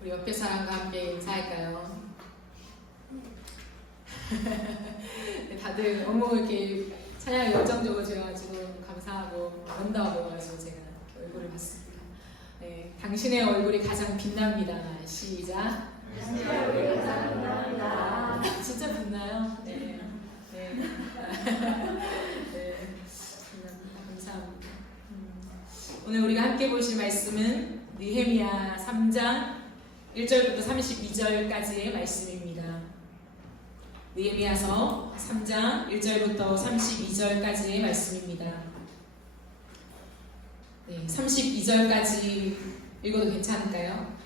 우리 옆에 사람과 함께 인사할까요? 다들 너무 이렇게 찬양 열정적으로 되어가지고 감사하고 아름다워 보여가지고 제가 얼굴을 봤습니다. 네, 당신의 얼굴이 가장 빛납니다. 시작. 당신의 얼굴이 가장 빛납니다. 진짜 빛나요? 네. 네. 네. 감사합니다. 오늘 우리가 함께 보실 말씀은 느헤미야 3장 1절부터 32절까지의 말씀입니다. 느헤미야서 3장 1절부터 32절까지의 말씀입니다. 네, 32절까지 읽어도 괜찮을까요?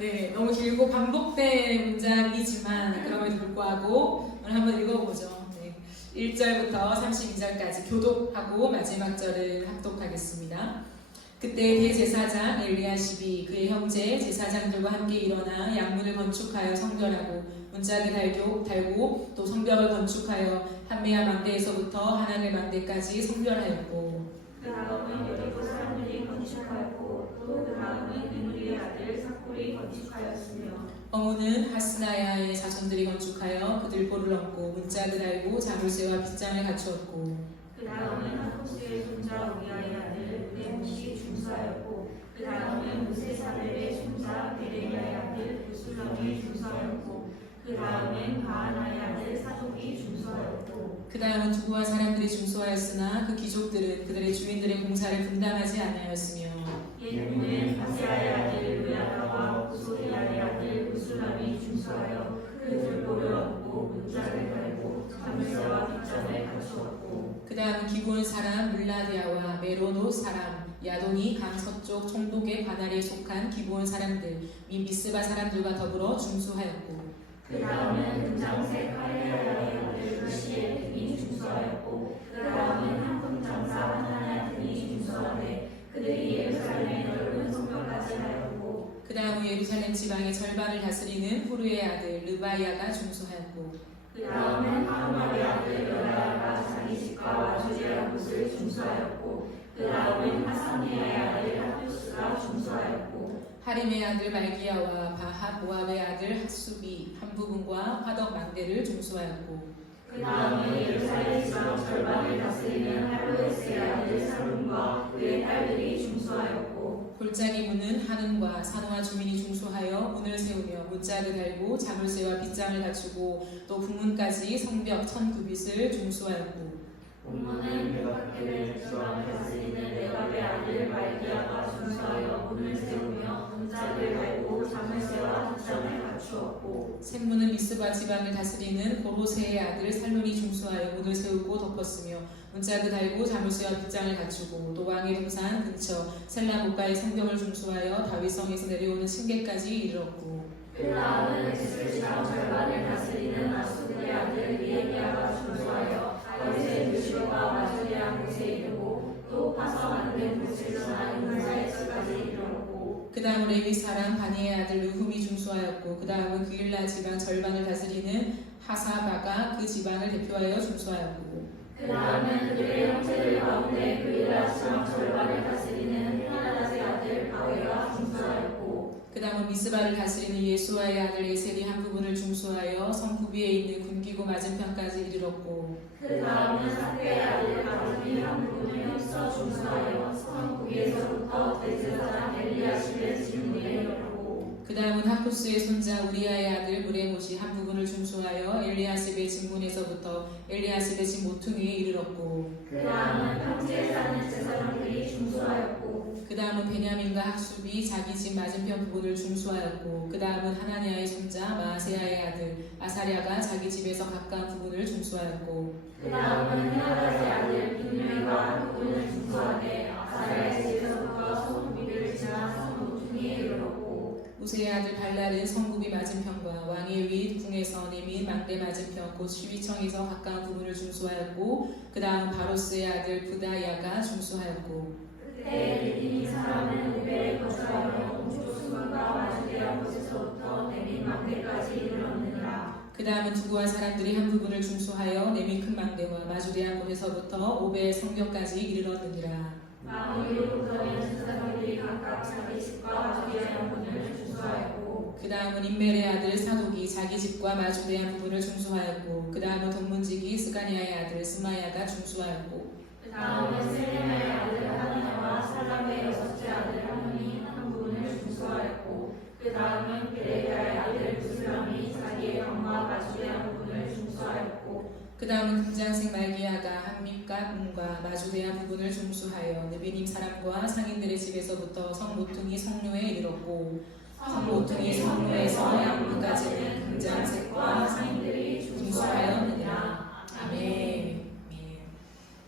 네, 너무 길고 반복된 문장이지만 그럼에도 불구하고 오늘 한번 읽어보죠. 네, 1절부터 32절까지 교독하고 마지막 절을 합독하겠습니다. 그때 대제사장 엘리야십이 그의 형제 제사장들과 함께 일어나 양문을 건축하여 성별하고 문짝을 달고 또 성벽을 건축하여 한메아 망대에서부터 하나늘 망대까지 성별하였고 그 다음은 여리고 사람들이 건축하였고 또 그 다음은 느므리의 아들 삭골이 건축하였으며 어무는 하스나야의 자손들이 건축하여 그들 볼을 얹고 문짝을 달고 자물쇠와 빗장을 갖추었고 그 다음은 하코스의 손자 우리아의 아들 무네못이 중수하였고 그 다음은 무세사벨의 손자 베레야의 아들 무술람이 중수하였고 그 다음엔 바하나의 아들 사독이 중수하였고 그 다음은 두부와 사람들이 중수하였으나 그 귀족들은 그들의 주인들의 공사를 분담하지 아니하였으며 예후는 바세아의 아들 루야다와 구소리아의 아들 무술람이 중수하여 그 들보를 얻고 문짝을 달고 자물쇠와 빗장을 갖추었고 그 다음은 기브온 사람 물라디아와 메로노 사람 야돈이 강 서쪽 총독의 관할에 속한 기브온 사람들 및 미스바 사람들과 더불어 중수하였고 그 다음은 금장색 하레야의 아들 루시의 등이 중수하였고 그 다음은 한품 장사 하나냐 등이 중수하되 그들이 예루살렘의 넓은 성벽까지 하였고 그 다음은 예루살렘 지방의 절반을 다스리는 후르의 아들 르바야가 중수하였고 그 다음은 하루마의 아들 여라야가 자기 집과 와주리한 곳을 중수하였고 그 다음은 하사니아의 아들 하투스가 중수하였고 하림의 아들 말기야와 바핫 모압의 아들 핫수비 한 부분과 화덕 망대를 중수하였고 그 다음에 예루살렘 지방 절반을 다스리는 하루에스의 아들 살룸과 그의 딸들이 중수하였고 골짜기 문은 하는과 산호와 주민이 중수하여 문을 세우며 문짝을 달고 자물쇠와 빗장을 갖추고 또 북문까지 성벽 1000규빗을 중수하였고 본문은 밖에는 지방을 다스리는 레갑의 아들 말기야가 중수하여 문을 세우며 문짝을 달고 자물쇠와 빗장을 갖추었고 샘문은 미스바 지방을 다스리는 고로세의 아들 살론이 중수하여 문을 세우고 덮었으며 문짝을 달고 자물쇠와 빗장을 갖추고 또 왕의 동산 근처 셀라 목가의 성벽을 중수하여 다윗성에서 내려오는 층계까지 이르렀고 그 다음은 에스겔 지방 절반을 다스리는 아수르의 아들 느헤미야가 중수하여 다윗의 뮤실과 마주리한 곳에 이르고 또 파서 만든 곳을 전한 인사에서까지 이르렀고 그 다음은 레위 사람 바니의 아들 느훔이 중수하였고 그 다음은 그일라 지방 절반을 다스리는 하사바가 그 지방을 대표하여 중수하였고 그 다음은 그들의 형제들 가운데 그일라 지방 절반을 다스리는 헤나닷의 아들 바웨가 중수하였고 그 다음은 미스바를 다스리는 예수아의 아들 에셀이 한 부분을 중수하여 성 구비에 있는 군기구 맞은편까지 이르렀고 그 다음은 삭배의 아들 가족이 한 부분을 흡서 중수하여 성 구비에서부터 대제사장 엘리야십의 진문에 이르렀고 그 다음은 하쿠스의 손자 우리아의 아들 무레못이 한 부분을 중수하여 엘리야십의 진문에서부터 엘리야십의 진 모퉁이에 이르렀고 그 다음은 평지에 사는 제사장들이 중수하였고 그 다음은 베냐민과 학수비 자기 집 맞은편 부분을 중수하였고 그 다음은 하나니아의 손자 마아세야의 아들 아사랴가 자기 집에서 가까운 부분을 중수하였고 그 다음은 헤나닷의 아들 빈누이가 한 부분을 중수하되 아사랴의 집에서부터 성구비를 지나 성 모퉁이에 이르렀고 우세의 아들 발랄은 성구비 맞은편과 왕의 윗 궁에서 내민 망대 맞은편 곧 시위청에서 가까운 부분을 중수하였고 그 다음 바로스의 아들 부다야가 중수하였고 그때 느디니 사람은 우벨에 거주하여 동쪽 수문과 마주대한 곳에서부터 내민 망대까지 이르렀느니라. 그 다음은 두부와 사람들이 한 부분을 중수하여 내민 큰 망대와 마주대한 곳에서부터 오베의 성벽까지 이르렀느니라. 마무리로부터는 천사들이 각각 자기 집과 마주대한 부분을 준수하였고 그 다음은 인멜의 아들 사독이 자기 집과 마주대한 부분을 중수하였고 그 다음은 동문지기 스가니아의 아들 스마야가 중수하였고 그 다음은 셀레나의 아들 하나냐와 살람의 여섯째 아들 하문이 한 부분을 중수하였고 그 다음은 베레야의 아들 부슬람이 자기의 방과 마주대한 부분을 중수하였고 그 다음은 금장색 말기야가 한밉과 문과 마주대한 부분을 중수하여 느비님 사람과 상인들의 집에서부터 성 모퉁이 성묘에 이르렀고 성 모퉁이 성묘에서 양문까지는 금장색과 상인들이 중수하였느니라. 아멘.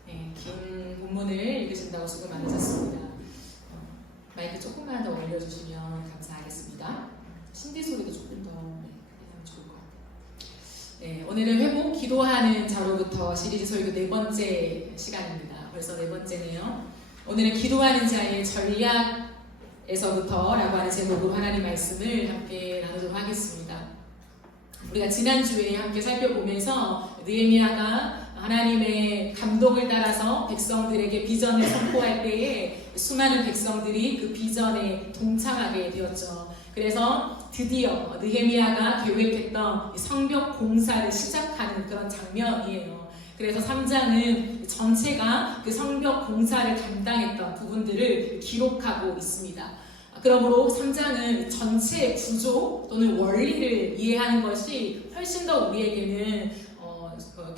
네, 긴 본문을 읽으신다고 수고 많으셨습니다. 마이크 조금만 더 올려주시면 감사하겠습니다. 신디 소리도 조금 더 크게 좋을 것 같아요. 네, 오늘은 회복 기도하는 자로부터 시리즈 설교 4번째 시간입니다. 벌써 4번째네요. 오늘은 기도하는 자의 전략에서부터 라고 하는 제목으로 하나님 말씀을 함께 나누도록 하겠습니다. 우리가 지난주에 함께 살펴보면서 느헤미야가 하나님의 감동을 따라서 백성들에게 비전을 선포할 때에 수많은 백성들이 그 비전에 동참하게 되었죠. 그래서 드디어 느헤미야가 계획했던 성벽 공사를 시작하는 그런 장면이에요. 그래서 3장은 전체가 그 성벽 공사를 담당했던 부분들을 기록하고 있습니다. 그러므로 3장은 전체 구조 또는 원리를 이해하는 것이 훨씬 더 우리에게는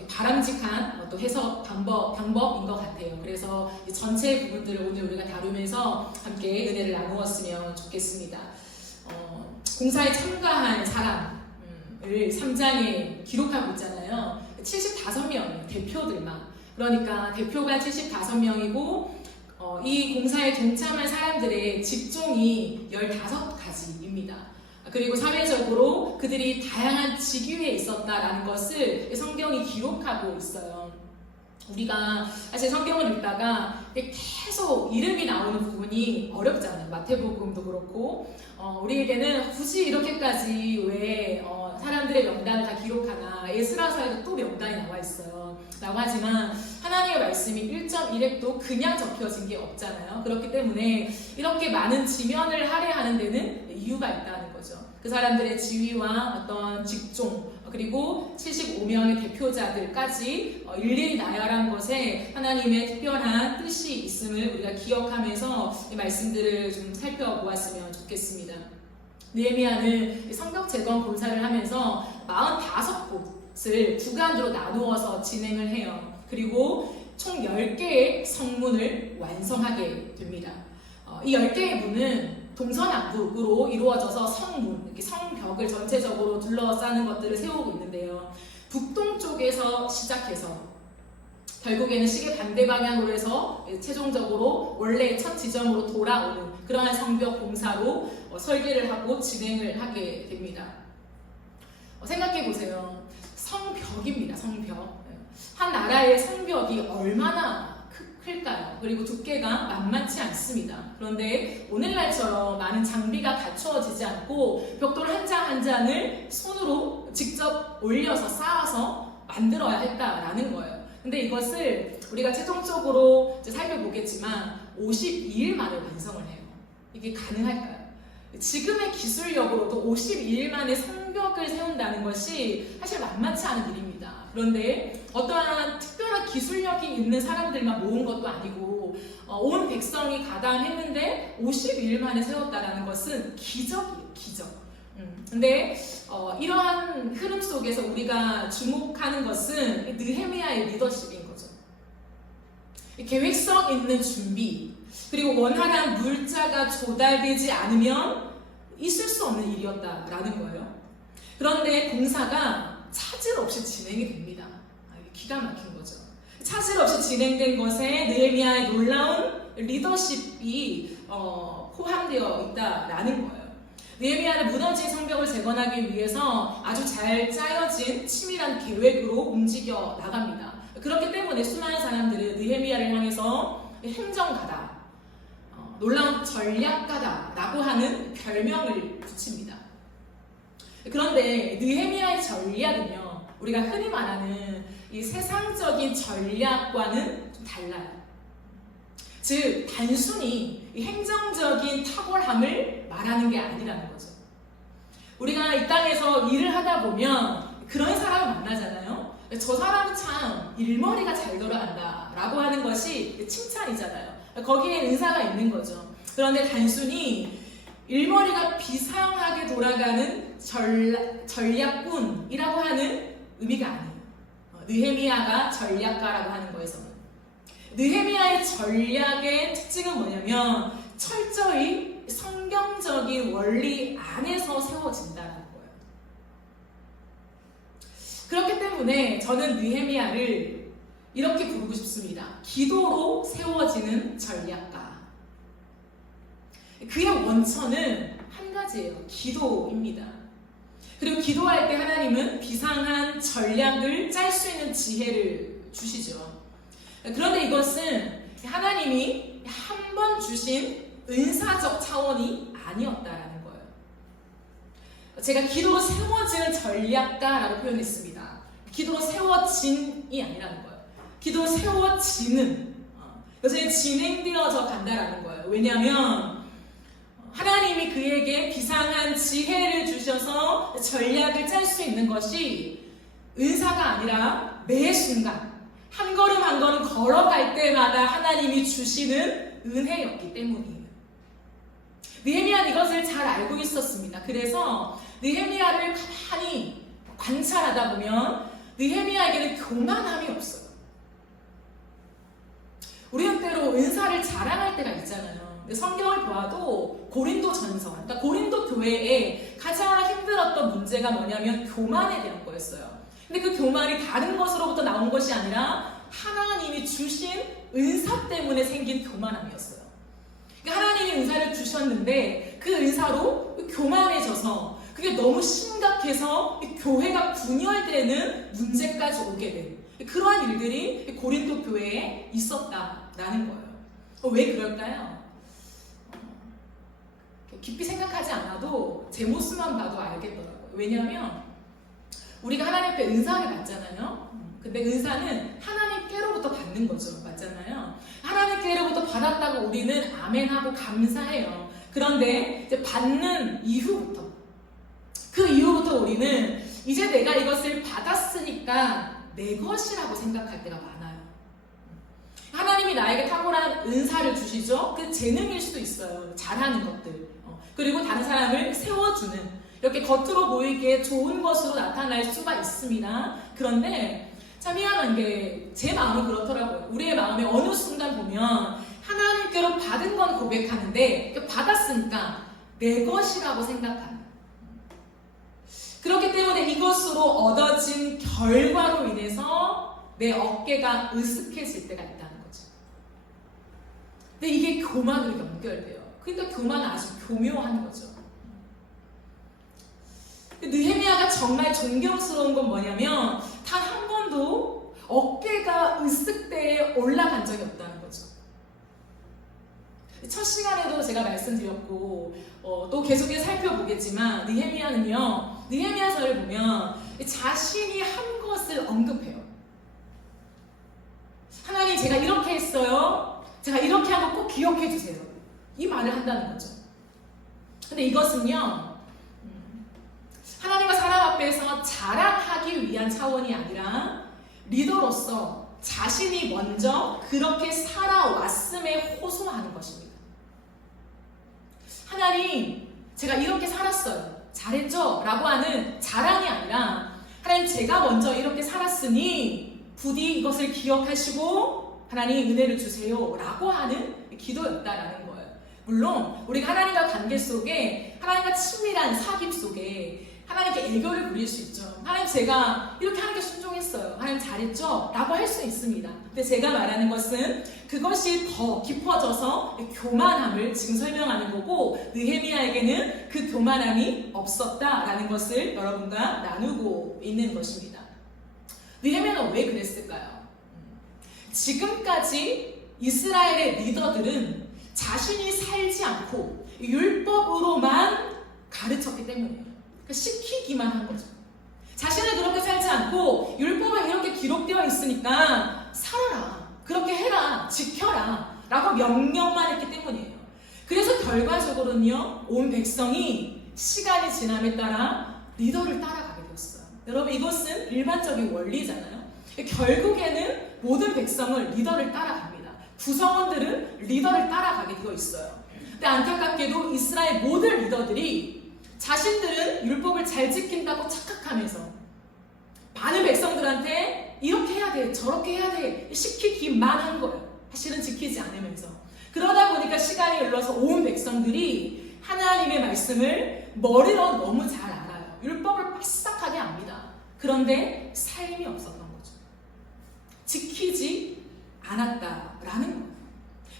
바람직한 또 해석 방법인 것 같아요. 그래서 전체 부분들을 오늘 우리가 다루면서 함께 은혜를 나누었으면 좋겠습니다. 공사에 참가한 사람을 3장에 기록하고 있잖아요. 75명 대표들만. 그러니까 대표가 75명이고 이 공사에 동참한 사람들의 직종이 15가지입니다. 그리고 사회적으로 그들이 다양한 직위에 있었다라는 것을 성경이 기록하고 있어요. 우리가 사실 성경을 읽다가 계속 이름이 나오는 부분이 어렵잖아요. 마태복음도 그렇고 우리에게는 굳이 이렇게까지 왜 사람들의 명단을 다 기록하나. 에스라서에도 또 명단이 나와 있어요. 라고 하지만 하나님의 말씀이 1.1획도 그냥 적혀진 게 없잖아요. 그렇기 때문에 이렇게 많은 지면을 할애하는 데는 이유가 있다는 거죠. 그 사람들의 지위와 어떤 직종 그리고 75명의 대표자들까지 일일이 나열한 것에 하나님의 특별한 뜻이 있음을 우리가 기억하면서 이 말씀들을 좀 살펴보았으면 좋겠습니다. 느헤미야는 성벽 재건 공사를 하면서 45곳을 구간으로 나누어서 진행을 해요. 그리고 총 10개의 성문을 완성하게 됩니다. 이 10개의 문은 동서남북으로 이루어져서 성문, 이렇게 성벽을 전체적으로 둘러싸는 것들을 세우고 있는데요. 북동쪽에서 시작해서 결국에는 시계 반대 방향으로 해서 최종적으로 원래 첫 지점으로 돌아오는 그러한 성벽 공사로 설계를 하고 진행을 하게 됩니다. 생각해 보세요. 성벽입니다. 성벽. 한 나라의 성벽이 얼마나 클까요? 그리고 두께가 만만치 않습니다. 그런데 오늘날처럼 많은 장비가 갖추어지지 않고 벽돌 한 장 한 장을 손으로 직접 올려서 쌓아서 만들어야 했다라는 거예요. 근데 이것을 우리가 최종적으로 이제 살펴보겠지만 52일 만에 완성을 해요. 이게 가능할까요? 지금의 기술력으로도 52일 만에 성벽을 세운다는 것이 사실 만만치 않은 일입니다. 그런데 어떠한 특별한 기술력이 있는 사람들만 모은 것도 아니고 온 백성이 가담했는데 52일 만에 세웠다는 것은 기적이에요. 기적. 근데 이러한 흐름 속에서 우리가 주목하는 것은 느헤미야의 리더십인 거죠. 계획성 있는 준비 그리고 원활한 물자가 조달되지 않으면 있을 수 없는 일이었다라는 거예요. 그런데 공사가 차질 없이 진행이 됩니다. 기가 막힌 거죠. 차질 없이 진행된 것에 느헤미야의 놀라운 리더십이 포함되어 있다라는 거예요. 느헤미야는 무너진 성벽을 재건하기 위해서 아주 잘 짜여진 치밀한 계획으로 움직여 나갑니다. 그렇기 때문에 수많은 사람들은 느헤미야를 향해서 행정가다, 놀라운 전략가다라고 하는 별명을 붙입니다. 그런데 느헤미야의 전략은요, 우리가 흔히 말하는 이 세상적인 전략과는 좀 달라요. 즉 단순히 이 행정적인 탁월함을 말하는 게 아니라는 거죠. 우리가 이 땅에서 일을 하다 보면 그런 사람을 만나잖아요. 저 사람은 참 일머리가 잘 돌아간다 라고 하는 것이 칭찬이잖아요. 거기에 은사가 있는 거죠. 그런데 단순히 일머리가 비상하게 돌아가는 전략군이라고 하는 의미가 아니에요. 느헤미야가 전략가라고 하는 거에서는 느헤미야의 전략의 특징은 뭐냐면 철저히 성경적인 원리 안에서 세워진다는 거예요. 그렇기 때문에 저는 느헤미야를 이렇게 부르고 싶습니다. 기도로 세워지는 전략가. 그의 원천은 한 가지예요. 기도입니다. 그리고 기도할 때 하나님은 비상한 전략을 짤 수 있는 지혜를 주시죠. 그런데 이것은 하나님이 한 번 주신 은사적 차원이 아니었다라는 거예요. 제가 기도로 세워지는 전략가라고 표현했습니다. 기도로 세워진이 아니라는 거예요. 기도로 세워지는, 여전히 진행되어져 간다라는 거예요. 왜냐하면 하나님이 그에게 비상한 지혜를 주셔서 전략을 짤 수 있는 것이 은사가 아니라 매 순간 한 걸음 한 걸음 걸어갈 때마다 하나님이 주시는 은혜였기 때문이에요. 느헤미야는 이것을 잘 알고 있었습니다. 그래서 느헤미야를 가만히 관찰하다 보면 느헤미야에게는 교만함이 없어요. 우리는 때로 은사를 자랑할 때가 있잖아요. 성경을 보아도 고린도 전서, 그러니까 고린도 교회에 가장 힘들었던 문제가 뭐냐면 교만에 대한 거였어요. 근데 그 교만이 다른 것으로부터 나온 것이 아니라 하나님이 주신 은사 때문에 생긴 교만함이었어요. 그러니까 하나님이 은사를 주셨는데 그 은사로 교만해져서 그게 너무 심각해서 교회가 분열되는 문제까지 오게 된 그러한 일들이 고린도 교회에 있었다라는 거예요. 왜 그럴까요? 깊이 생각하지 않아도 제 모습만 봐도 알겠더라고요. 왜냐하면 우리가 하나님 앞에 은사를 받잖아요. 근데 은사는 하나님께로부터 받는 거죠. 맞잖아요. 하나님께로부터 받았다고 우리는 아멘하고 감사해요. 그런데 이제 받는 이후부터 그 이후부터 우리는 이제 내가 이것을 받았으니까 내 것이라고 생각할 때가 많아요. 하나님이 나에게 탁월한 은사를 주시죠. 그 재능일 수도 있어요. 잘하는 것들. 그리고 다른 사람을 세워주는 이렇게 겉으로 보이기에 좋은 것으로 나타날 수가 있습니다. 그런데 참 희한한 게 제 마음은 그렇더라고요. 우리의 마음에 어느 순간 보면 하나님께로 받은 건 고백하는데 받았으니까 내 것이라고 생각하는, 그렇기 때문에 이것으로 얻어진 결과로 인해서 내 어깨가 으쓱해질 때가 있다는 거죠. 근데 이게 교만으로 연결돼요. 그러니까 교만은 아주 교묘한 거죠. 느헤미야가 정말 존경스러운 건 뭐냐면 단 한 번도 어깨가 으쓱대에 올라간 적이 없다는 거죠. 첫 시간에도 제가 말씀드렸고 또 계속해서 살펴보겠지만 느헤미야서를 보면 자신이 한 것을 언급해요. 하나님, 제가 이렇게 했어요. 제가 이렇게 한 거 꼭 기억해 주세요. 이 말을 한다는 거죠. 근데 이것은요, 하나님과 사람 앞에서 자랑하기 위한 차원이 아니라 리더로서 자신이 먼저 그렇게 살아왔음에 호소하는 것입니다. 하나님, 제가 이렇게 살았어요. 잘했죠? 라고 하는 자랑이 아니라 하나님, 제가 먼저 이렇게 살았으니 부디 이것을 기억하시고 하나님 은혜를 주세요 라고 하는 기도였다라는 거예요. 물론 우리가 하나님과 관계 속에, 하나님과 친밀한 사귐 속에 하나님께 애교를 부릴 수 있죠. 하나님, 제가 이렇게 하는 게 순종했어요. 하나님, 잘했죠? 라고 할 수 있습니다. 근데 제가 말하는 것은 그것이 더 깊어져서 교만함을 지금 설명하는 거고, 느헤미야에게는 그 교만함이 없었다라는 것을 여러분과 나누고 있는 것입니다. 느헤미야는 왜 그랬을까요? 지금까지 이스라엘의 리더들은 자신이 살지 않고 율법으로만 가르쳤기 때문이에요. 시키기만 한 거죠. 자신은 그렇게 살지 않고 율법에 이렇게 기록되어 있으니까 살아라, 그렇게 해라, 지켜라 라고 명령만 했기 때문이에요. 그래서 결과적으로는요, 온 백성이 시간이 지남에 따라 리더를 따라가게 되었어요. 여러분, 이것은 일반적인 원리잖아요. 결국에는 모든 백성을 리더를 따라갑니다. 구성원들은 리더를 따라가게 되어 있어요. 근데 안타깝게도 이스라엘 모든 리더들이 자신들은 율법을 잘 지킨다고 착각하면서 많은 백성들한테 이렇게 해야 돼, 저렇게 해야 돼 시키기만 한 거예요. 사실은 지키지 않으면서. 그러다 보니까 시간이 흘러서 온 백성들이 하나님의 말씀을 머리로 너무 잘 알아요. 율법을 빠삭하게 압니다. 그런데 삶이 없었던 거죠. 지키지 않았다라는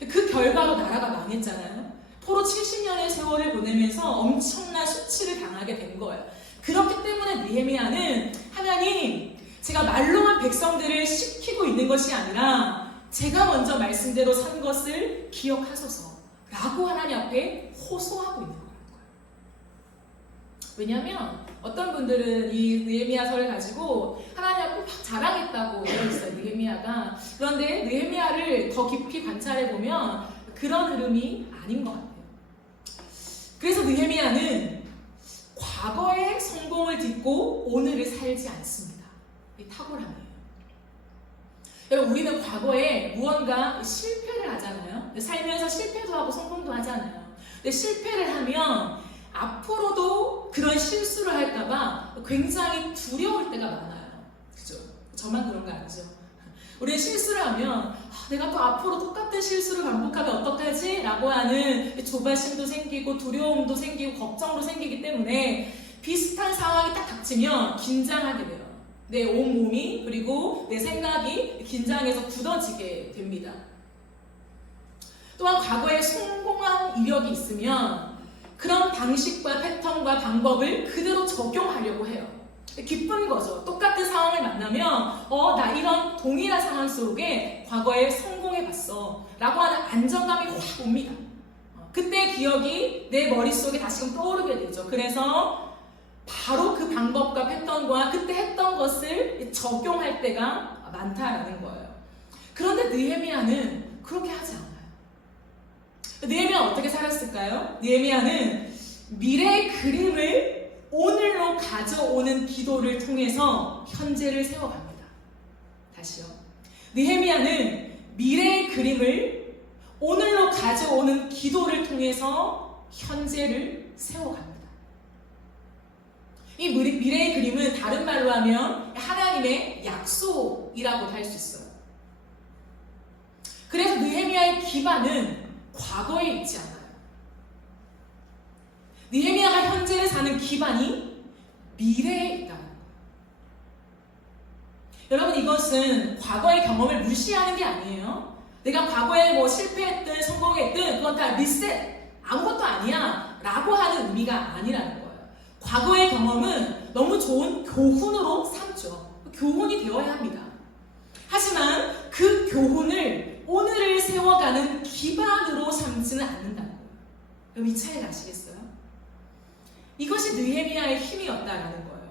거예요. 그 결과로 나라가 망했잖아요. 포로 70년의 세월을 보내면서 엄청난 수치를 당하게 된 거예요. 그렇기 때문에 느헤미야는 하나님, 제가 말로만 백성들을 시키고 있는 것이 아니라 제가 먼저 말씀대로 산 것을 기억하소서 라고 하나님 앞에 호소하고 있는 거예요. 왜냐하면 어떤 분들은 이 느헤미야서를 가지고 하나님 앞에 막 자랑했다고 되어 있어요. 느헤미야가. 그런데 느헤미야를 더 깊이 관찰해 보면 그런 흐름이 아닌 것 같아요. 그래서 느헤미야는 과거의 성공을 딛고 오늘을 살지 않습니다. 이 탁월함이에요. 여러분, 우리는 과거에 무언가 실패를 하잖아요. 살면서 실패도 하고 성공도 하잖아요. 근데 실패를 하면 앞으로도 그런 실수를 할까봐 굉장히 두려울 때가 많아요. 그죠? 저만 그런 거 아니죠? 우리는 실수를 하면 내가 또 앞으로 똑같은 실수를 반복하면 어떡하지? 라고 하는 조바심도 생기고 두려움도 생기고 걱정도 생기기 때문에 비슷한 상황이 딱 닥치면 긴장하게 돼요. 내 온몸이 그리고 내 생각이 긴장해서 굳어지게 됩니다. 또한 과거에 성공한 이력이 있으면 그런 방식과 패턴과 방법을 그대로 적용하려고 해요. 기쁜 거죠. 똑같은 상황을 만나면 나 이런 동일한 상황 속에 과거에 성공해봤어 라고 하는 안정감이 확 옵니다. 그때 기억이 내 머릿속에 다시금 떠오르게 되죠. 그래서 바로 그 방법과 패턴과 그때 했던 것을 적용할 때가 많다라는 거예요. 그런데 느헤미야는 그렇게 하지 않아요. 느헤미야 어떻게 살았을까요? 느헤미야는 미래의 그림을 오늘로 가져오는 기도를 통해서 현재를 세워갑니다. 다시요. 느헤미야는 미래의 그림을 오늘로 가져오는 기도를 통해서 현재를 세워갑니다. 이 미래의 그림은 다른 말로 하면 하나님의 약속이라고도 할 수 있어요. 그래서 느헤미야의 기반은 과거에 있지 않아요. 느헤미야가 현재를 사는 기반이 미래에 있다는 거예요. 여러분, 이것은 과거의 경험을 무시하는 게 아니에요. 내가 과거에 실패했든 성공했든 그건 다 리셋, 아무것도 아니야 라고 하는 의미가 아니라는 거예요. 과거의 경험은 너무 좋은 교훈으로 삼죠. 교훈이 되어야 합니다. 하지만 그 교훈을 오늘을 세워가는 기반으로 삼지는 않는다는 거예요. 여러분, 이 차이를 아시겠어요? 이것이 느헤미야의 힘이었다라는 거예요.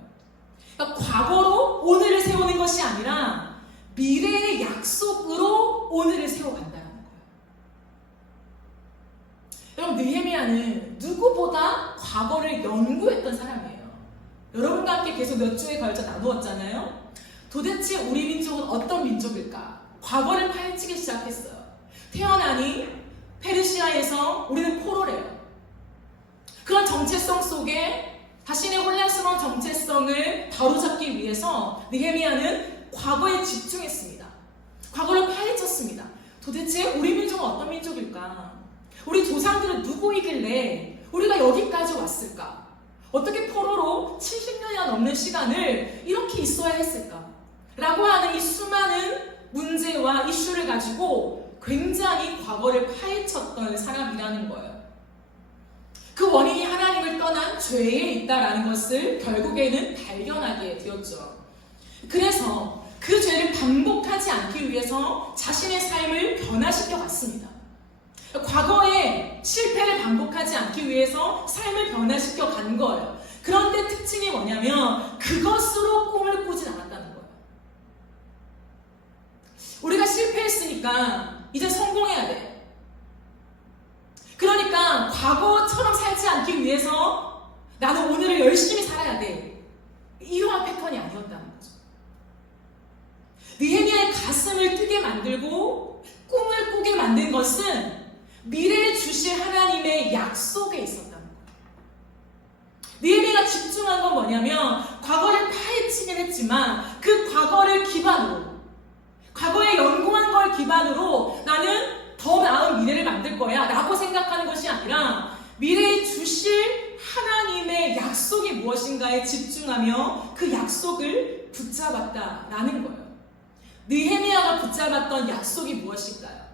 그러니까 과거로 오늘을 세우는 것이 아니라 미래의 약속으로 오늘을 세워간다는 거예요. 여러분, 느헤미야는 누구보다 과거를 연구했던 사람이에요. 여러분과 함께 계속 몇 주에 걸쳐 나누었잖아요. 도대체 우리 민족은 어떤 민족일까? 과거를 파헤치기 시작했어요. 태어나니 페르시아에서 우리는 포로래요. 그런 정체성 속에 자신의 혼란스러운 정체성을 바로잡기 위해서 느헤미야는 과거에 집중했습니다. 과거를 파헤쳤습니다. 도대체 우리 민족은 어떤 민족일까? 우리 조상들은 누구이길래 우리가 여기까지 왔을까? 어떻게 포로로 70년이나 넘는 시간을 이렇게 있어야 했을까? 라고 하는 이 수많은 문제와 이슈를 가지고 굉장히 과거를 파헤쳤던 사람이라는 거예요. 그 원인이 하나님을 떠난 죄에 있다라는 것을 결국에는 발견하게 되었죠. 그래서 그 죄를 반복하지 않기 위해서 자신의 삶을 변화시켜 갔습니다. 과거의 실패를 반복하지 않기 위해서 삶을 변화시켜 간 거예요. 그런데 특징이 뭐냐면 그것으로 꿈을 꾸진 않았다는 거예요. 우리가 실패했으니까 이제 성공해야 돼. 과거처럼 살지 않기 위해서 나는 오늘을 열심히 살아야 돼. 이러한 패턴이 아니었다는 거죠. 느헤미야의 가슴을 뜨게 만들고 꿈을 꾸게 만든 것은 미래를 주실 하나님의 약속에 있었다는 거예요. 느헤미야가 집중한 건 뭐냐면 과거를 파헤치긴 했지만 그 과거를 기반으로, 과거에 연구한 걸 기반으로 나는 더 나은 미래를 만들 거야 라고 생각하는 것이 아니라 미래에 주실 하나님의 약속이 무엇인가에 집중하며 그 약속을 붙잡았다라는 거예요. 느헤미야가 붙잡았던 약속이 무엇일까요?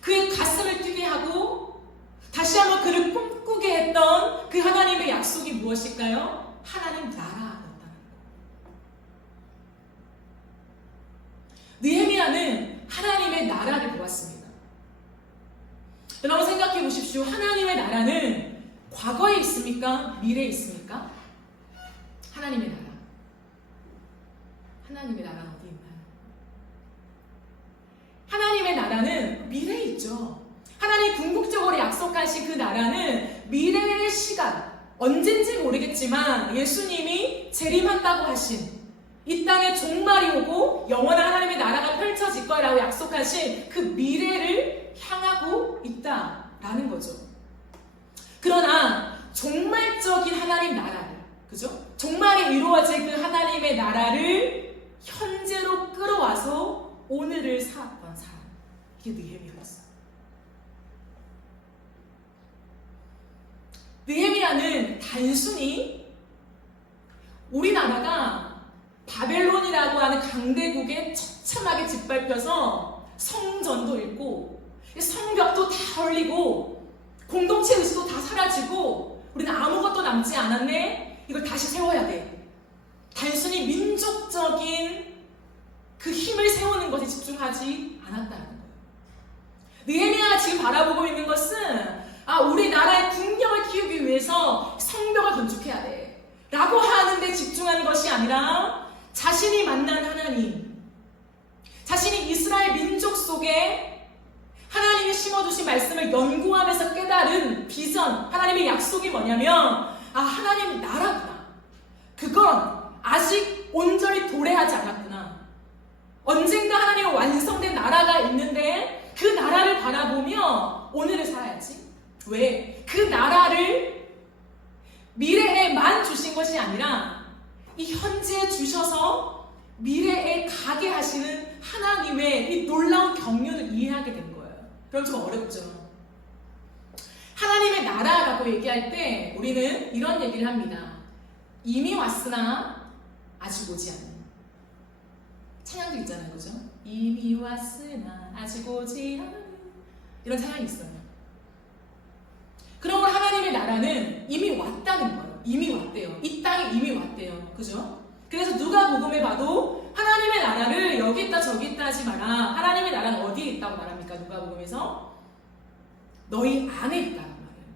그의 가슴을 뛰게 하고 다시 한번 그를 꿈꾸게 했던 그 하나님의 약속이 무엇일까요? 하나님 나라였다는 거예요. 느헤미야는 하나님의 나라를 보았습니다. 여러분 생각해 보십시오. 하나님의 나라는 과거에 있습니까? 미래에 있습니까? 하나님의 나라. 하나님의 나라는 어디 있나요? 하나님의 나라는 미래에 있죠. 하나님이 궁극적으로 약속하신 그 나라는 미래의 시간, 언젠지 모르겠지만 예수님이 재림한다고 하신 이 땅에 종말이 오고 영원한 하나님의 나라가 펼쳐질 거라고 약속하신 그 미래를 향하고 있다라는 거죠. 그러나 종말적인 하나님 나라를, 그죠? 종말이 이루어질 그 하나님의 나라를 현재로 끌어와서 오늘을 살았던 사람, 이게 느헤미야였어요. 느헤미야는 단순히 우리나라가 바벨론이라고 하는 강대국에 처참하게 짓밟혀서 성전도 잃고 성벽도 다 헐리고 공동체 의식도 다 사라지고 우리는 아무것도 남지 않았네, 이걸 다시 세워야 돼, 단순히 민족적인 그 힘을 세우는 것에 집중하지 않았다는 거예요. 느헤미야가 지금 바라보고 있는 것은 우리나라의 국력을 키우기 위해서 성벽을 건축해야 돼 라고 하는데 집중하는 것이 아니라 자신이 만난 하나님, 자신이 이스라엘 민족 속에 하나님이 심어두신 말씀을 연구하면서 깨달은 비전, 하나님의 약속이 뭐냐면 하나님 나라구나, 그건 아직 온전히 도래하지 않았구나, 언젠가 하나님의 완성된 나라가 있는데 그 나라를 바라보며 오늘을 살아야지. 왜? 그 나라를 미래에만 주신 것이 아니라 이 현재에 주셔서 미래에 가게 하시는 하나님의 이 놀라운 경륜을 이해하게 된 거예요. 그럼 좀 어렵죠. 하나님의 나라라고 얘기할 때 우리는 이런 얘기를 합니다. 이미 왔으나 아직 오지 않는. 찬양도 있잖아요, 그죠? 이미 왔으나 아직 오지 않는, 이런 찬양이 있어요. 그러므로 하나님의 나라는 이미 왔다는 거예요. 이미 왔대요. 이 땅에 이미 왔대요. 그죠? 그래서 누가복음에 봐도 하나님의 나라를 여기 있다 저기 있다 하지 마라. 하나님의 나라는 어디에 있다고 말합니까? 누가복음에서 너희 안에 있다고 말해요.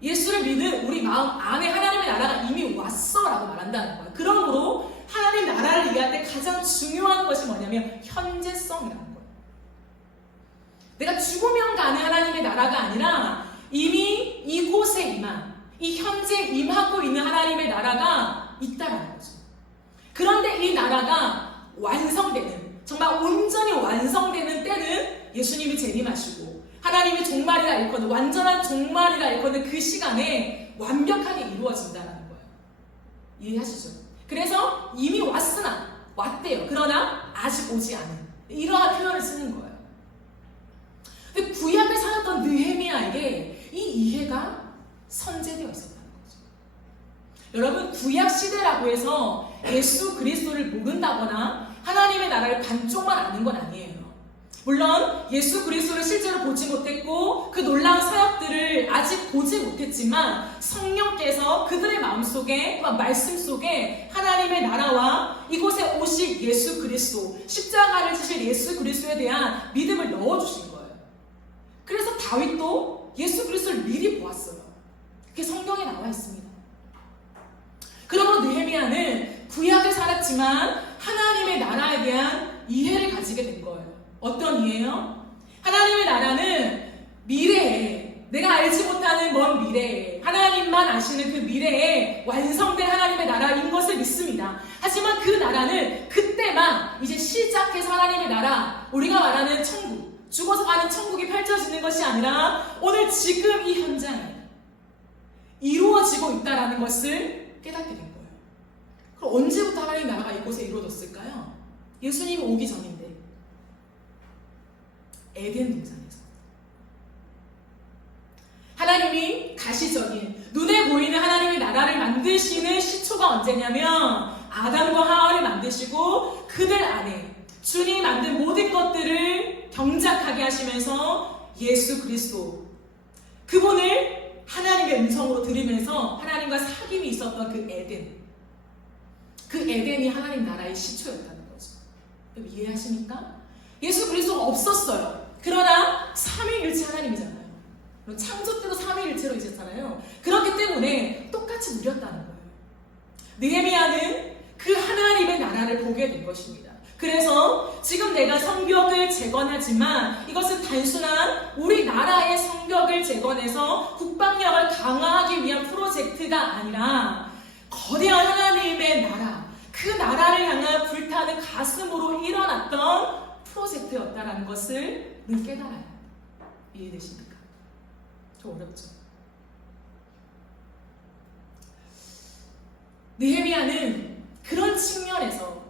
예수를 믿는 우리 마음 안에 하나님의 나라가 이미 왔어 라고 말한다는 거예요. 그러므로 하나님 나라를 얘기할 때 가장 중요한 것이 뭐냐면 현재성이라는 거예요. 내가 죽으면 가는 하나님의 나라가 아니라 이미 이곳에 임한, 이 현재 임하고 있는 하나님의 나라가 있다라는 거죠. 그런데 이 나라가 완성되는, 정말 온전히 완성되는 때는 예수님이 재림하시고 하나님이 종말이라 일컫는, 완전한 종말이라 일컫는 그 시간에 완벽하게 이루어진다는 거예요. 이해하시죠? 그래서 이미 왔으나, 왔대요. 그러나 아직 오지 않은, 이러한 표현을 쓰는 거예요. 근데 구약을 살았던 느헤미야에게 이 이해가 선제되어 있었다는 거죠. 여러분, 구약 시대라고 해서 예수 그리스도를 모른다거나 하나님의 나라를 반쪽만 아는 건 아니에요. 물론 예수 그리스도를 실제로 보지 못했고 그 놀라운 사역들을 아직 보지 못했지만 성령께서 그들의 마음속에, 말씀 속에 하나님의 나라와 이곳에 오실 예수 그리스도, 십자가를 지실 예수 그리스도에 대한 믿음을 넣어주신 거예요. 그래서 다윗도 예수 그리스도를 미리 보았어요. 그게 성경에 나와 있습니다. 그러므로 느헤미야는 구약을 살았지만 하나님의 나라에 대한 이해를 가지게 된 거예요. 어떤 이해요? 하나님의 나라는 미래에 내가 알지 못하는 먼 미래에 하나님만 아시는 그 미래에 완성된 하나님의 나라인 것을 믿습니다. 하지만 그 나라는 그때만 이제 시작해서 하나님의 나라, 우리가 말하는 천국, 죽어서 가는 천국이 펼쳐지는 것이 아니라 오늘 지금 이 현장에 이루어지고 있다는 것을 깨닫게 된 거예요. 그럼 언제부터 하나님 나라가 이곳에 이루어졌을까요? 예수님 오기 전인데 에덴 동산에서 하나님이 가시적인 눈에 보이는 하나님의 나라를 만드시는 시초가 언제냐면 아담과 하와를 만드시고 그들 안에 주님이 만든 모든 것들을 경작하게 하시면서 예수 그리스도 그분을 하나님의 음성으로 들으면서 하나님과 사귐이 있었던 그 에덴이 하나님 나라의 시초였다는 거죠. 이해하십니까? 예수 그리스도가 없었어요. 그러나 삼위일체 하나님이잖아요. 창조 때도 삼위일체로 있었잖아요. 그렇기 때문에 똑같이 누렸다는 거예요. 느헤미야는 그 하나님의 나라를 보게 된 것입니다. 그래서 지금 내가 성벽을 재건하지만 이것은 단순한 우리나라의 성벽을 재건해서 국방력을 강화하기 위한 프로젝트가 아니라 거대한 하나님의 나라, 그 나라를 향한 불타는 가슴으로 일어났던 프로젝트였다는 것을 우리 깨달아야 합니다. 이해되십니까? 좀 어렵죠? 느헤미야는 그런 측면에서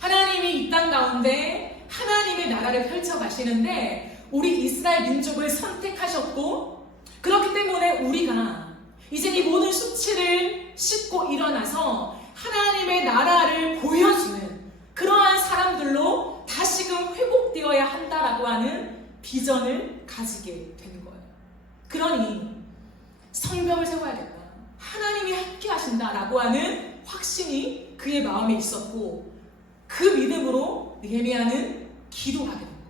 하나님이 이 땅 가운데 하나님의 나라를 펼쳐가시는데 우리 이스라엘 민족을 선택하셨고 그렇기 때문에 우리가 이제 이 모든 수치를 씻고 일어나서 하나님의 나라를 보여주는 그러한 사람들로 다시금 회복되어야 한다라고 하는 비전을 가지게 되는 거예요. 그러니 성벽을 세워야겠다. 하나님이 함께 하신다라고 하는 확신이 그의 마음에 있었고 그 믿음으로 느헤미야는 기도하게 된 거예요.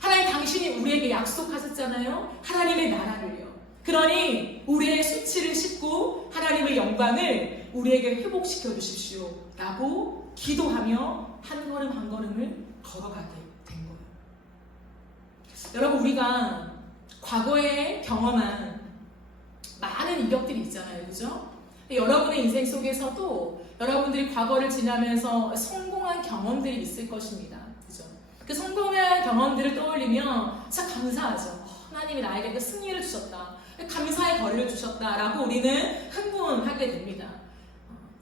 하나님 당신이 우리에게 약속하셨잖아요. 하나님의 나라를요. 그러니 우리의 수치를 씻고 하나님의 영광을 우리에게 회복시켜 주십시오 라고 기도하며 한 걸음 한 걸음을 걸어가게 된 거예요. 여러분 우리가 과거에 경험한 많은 이력들이 있잖아요. 그죠? 여러분의 인생 속에서도 여러분들이 과거를 지나면서 성공한 경험들이 있을 것입니다. 그죠? 그 성공한 경험들을 떠올리면 진짜 감사하죠. 하나님이 나에게 그 승리를 주셨다. 감사의 거리를 주셨다라고 우리는 흥분하게 됩니다.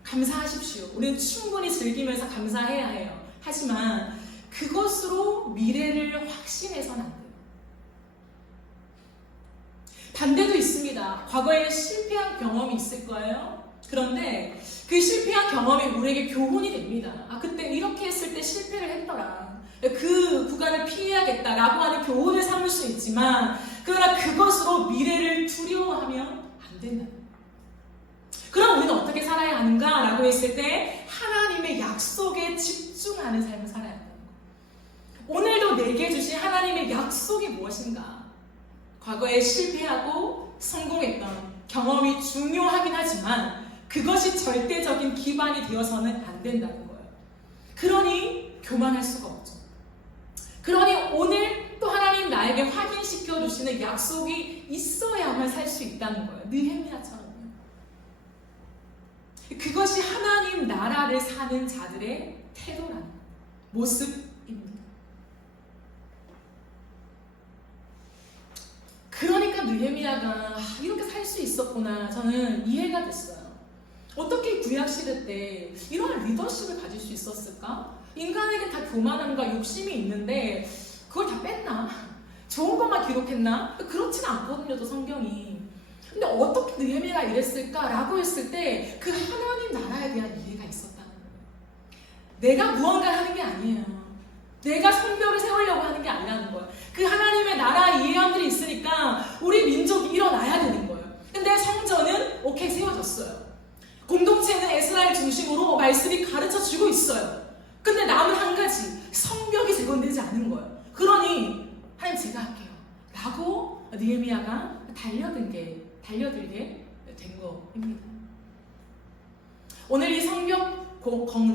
감사하십시오. 우리는 충분히 즐기면서 감사해야 해요. 하지만 그것으로 미래를 확신해서는 안 돼요. 반대도 있습니다. 과거에 실패한 경험이 있을 거예요. 그런데 그 실패한 경험이 우리에게 교훈이 됩니다. 아, 그때 이렇게 했을 때 실패를 했더라. 그 구간을 피해야겠다라고 하는 교훈을 삼을 수 있지만 그러나 그것으로 미래를 두려워하면 안 된다. 그럼 우리는 어떻게 살아야 하는가라고 했을 때 하나님의 약속에 집중하는 삶을 살아야 한다는 거예요. 오늘도 내게 주신 하나님의 약속이 무엇인가? 과거에 실패하고 성공했던 경험이 중요하긴 하지만 그것이 절대적인 기반이 되어서는 안 된다는 거예요. 그러니 교만할 수가 없죠. 그러니 오늘 또 하나님 나에게 확인시켜 주시는 약속이 있어야만 살 수 있다는 거예요. 느헤미야처럼요. 그것이 하나님 나라를 사는 자들의 태도라는 모습입니다. 그러니까 느헤미야가 이렇게 살 수 있었구나 저는 이해가 됐어요. 어떻게 구약시대 때 이러한 리더십을 가질 수 있었을까? 인간에게 다 교만함과 욕심이 있는데 그걸 다 뺐나? 좋은 것만 기록했나? 그렇지는 않거든요, 또 성경이. 근데 어떻게 느헤미야가 이랬을까라고 했을 때 그 하나님 나라에 대한 이해가 있었다는 거예요. 내가 무언가 하는 게 아니에요. 내가 성벽을 세우려고 하는 게 아니라는 거예요. 그 하나님의 나라 이해함들이 있으니까 우리 민족이 일어나야 되는 거예요. 근데 성전은 오케이 세워졌어요. 공동체는 에스라엘 중심으로 말씀이 가르쳐주고 있어요. 근데 남은 한 가지, 성벽이 재건되지 않은 거예요. 그러니 하나님 제가 할게요 라고 느헤미야가 달려들게 된 거입니다. 오늘 이 성벽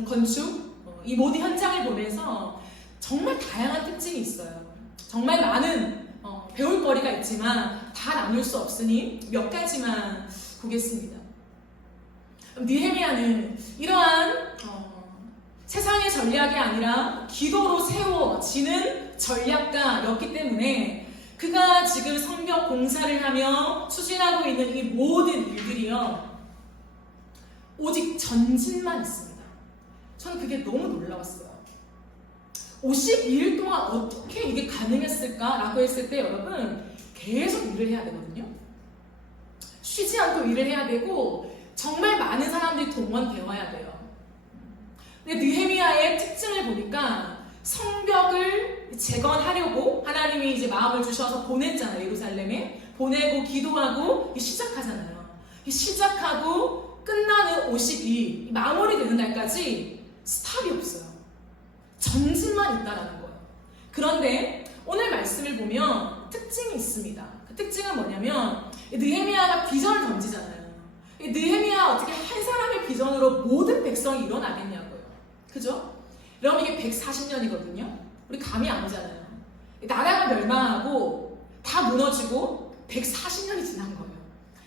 건축, 이 모든 현장을 보면서 정말 다양한 특징이 있어요. 정말 많은 배울 거리가 있지만 다 나눌 수 없으니 몇 가지만 보겠습니다. 느헤미야는 이러한 세상의 전략이 아니라 기도로 세워지는 전략가였기 때문에 그가 지금 성벽 공사를 하며 추진하고 있는 이 모든 일들이요 오직 전진만 있습니다. 저는 그게 너무 놀라웠어요. 52일 동안 어떻게 이게 가능했을까라고 했을 때 여러분 계속 일을 해야 되거든요. 쉬지 않고 일을 해야 되고 정말 많은 사람들이 동원되어야 돼요. 근데 느헤미야의 특징을 보니까 성벽을 재건하려고 하나님이 이제 마음을 주셔서 보냈잖아요. 예루살렘에 보내고 기도하고 시작하잖아요. 시작하고 끝나는 52일 마무리되는 날까지 스탑이 없어요. 전진만 있다라는 거예요. 그런데 오늘 말씀을 보면 특징이 있습니다. 그 특징은 뭐냐면 느헤미야가 비전을 던지잖아요. 느헤미야 어떻게 한 사람의 비전으로 모든 백성이 일어나겠냐고요. 그죠? 그럼 이게 140년이거든요. 우리 감이 안 오잖아요. 나라가 멸망하고 다 무너지고 140년이 지난 거예요.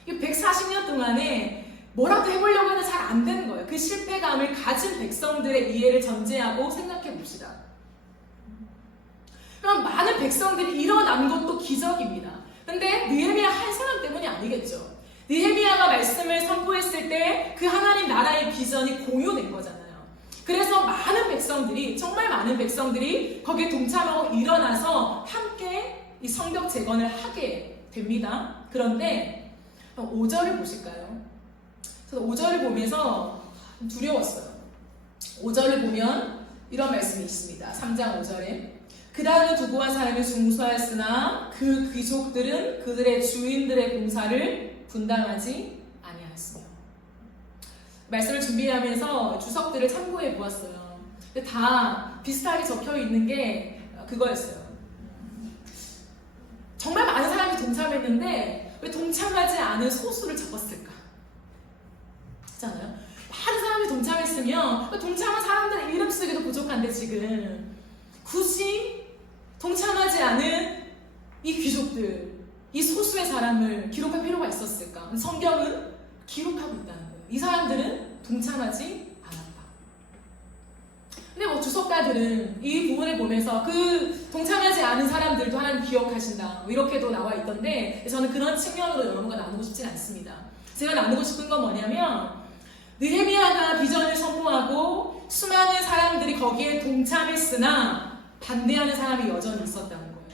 이 140년 동안에 뭐라도 해보려고 해도 잘 안 되는 거예요. 그 실패감을 가진 백성들의 이해를 전제하고 생각해 봅시다. 그럼 많은 백성들이 일어난 것도 기적입니다. 근데 느헤미야 한 사람 때문이 아니겠죠. 느헤미야가 말씀을 선포했을 때 그 하나님 나라의 비전이 공유된 거잖아요. 그래서 많은 백성들이 정말 많은 백성들이 거기에 동참하고 일어나서 함께 이 성벽 재건을 하게 됩니다. 그런데 5절을 보실까요? 저는 5절을 보면서 두려웠어요. 5절을 보면 이런 말씀이 있습니다. 3장 5절에 그 다음에 두고한 사람을 중수하였으나 그 귀족들은 그들의 주인들의 공사를 분담하지 아니하였으며. 말씀을 준비하면서 주석들을 참고해 보았어요. 근데 다 비슷하게 적혀 있는 게 그거였어요. 정말 많은 사람이 동참했는데 왜 동참하지 않은 소수를 적었을까? 하잖아요. 많은 사람이 동참했으면 동참한 사람들의 이름 쓰기도 부족한데 지금 굳이 동참하지 않은 이 귀족들, 이 소수의 사람을 기록할 필요가 있었을까? 성경은 기록하고 있다는 거예요. 이 사람들은 동참하지 않았다. 근데 뭐 주석가들은 이 부분을 보면서 그 동참하지 않은 사람들도 하나님 기억하신다. 뭐 이렇게도 나와 있던데 저는 그런 측면으로 여러분과 나누고 싶진 않습니다. 제가 나누고 싶은 건 뭐냐면 느헤미야가 비전을 선포하고 수많은 사람들이 거기에 동참했으나 반대하는 사람이 여전히 있었다는 거예요.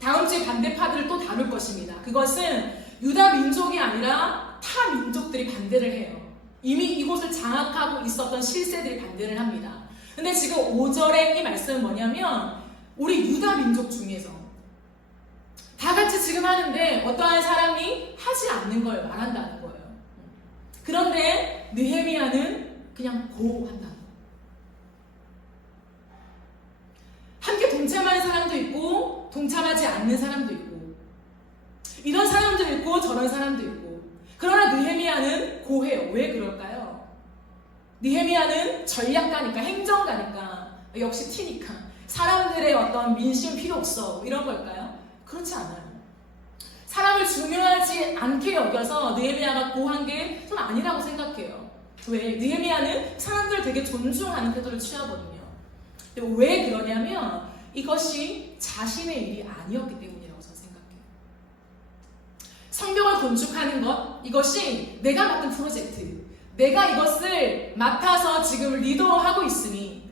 다음 주에 반대파들을 또 다룰 것입니다. 그것은 유다 민족이 아니라 타 민족들이 반대를 해요. 이미 이곳을 장악하고 있었던 실세들이 반대를 합니다. 근데 지금 5절의 이 말씀은 뭐냐면 우리 유다 민족 중에서 다 같이 지금 하는데 어떠한 사람이 하지 않는 걸 말한다는 거예요. 그런데 느헤미야는 그냥 고한다. 함께 동참하는 사람도 있고 동참하지 않는 사람도 있고 이런 사람도 있고 저런 사람도 있고 그러나 느헤미야는 고해요. 왜 그럴까요? 느헤미야는 전략가니까 행정가니까 역시 T니까 사람들의 어떤 민심 필요 없어 이런 걸까요? 그렇지 않아요. 사람을 중요하지 않게 여겨서 느헤미야가 고한 게 좀 아니라고 생각해요. 왜? 느헤미야는 사람들을 되게 존중하는 태도를 취하거든요. 왜 그러냐면 이것이 자신의 일이 아니었기 때문이라고 저는 생각해요. 성벽을 건축하는 것, 이것이 내가 맡은 프로젝트, 내가 이것을 맡아서 지금 리더하고 있으니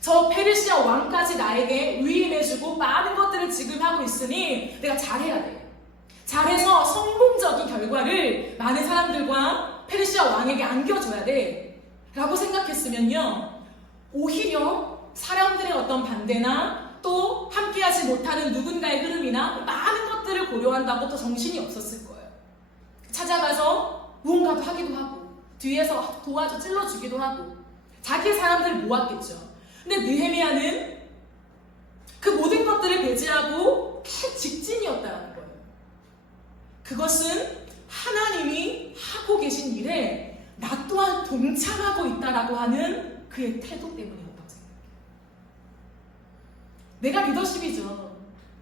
저 페르시아 왕까지 나에게 위임해주고 많은 것들을 지금 하고 있으니 내가 잘해야 돼. 잘해서 성공적인 결과를 많은 사람들과 페르시아 왕에게 안겨줘야 돼 라고 생각했으면요 오히려 사람들의 어떤 반대나 또 함께하지 못하는 누군가의 흐름이나 많은 것들을 고려한다고 또 정신이 없었을 거예요. 찾아가서 무언가도 하기도 하고 뒤에서 도와줘 찔러주기도 하고 자기의 사람들을 모았겠죠. 근데 느헤미야는 그 모든 것들을 배제하고 직진이었다는 거예요. 그것은 하나님이 하고 계신 일에 나 또한 동참하고 있다라고 하는 그의 태도 때문이었다고 생각해요. 내가 리더십이죠.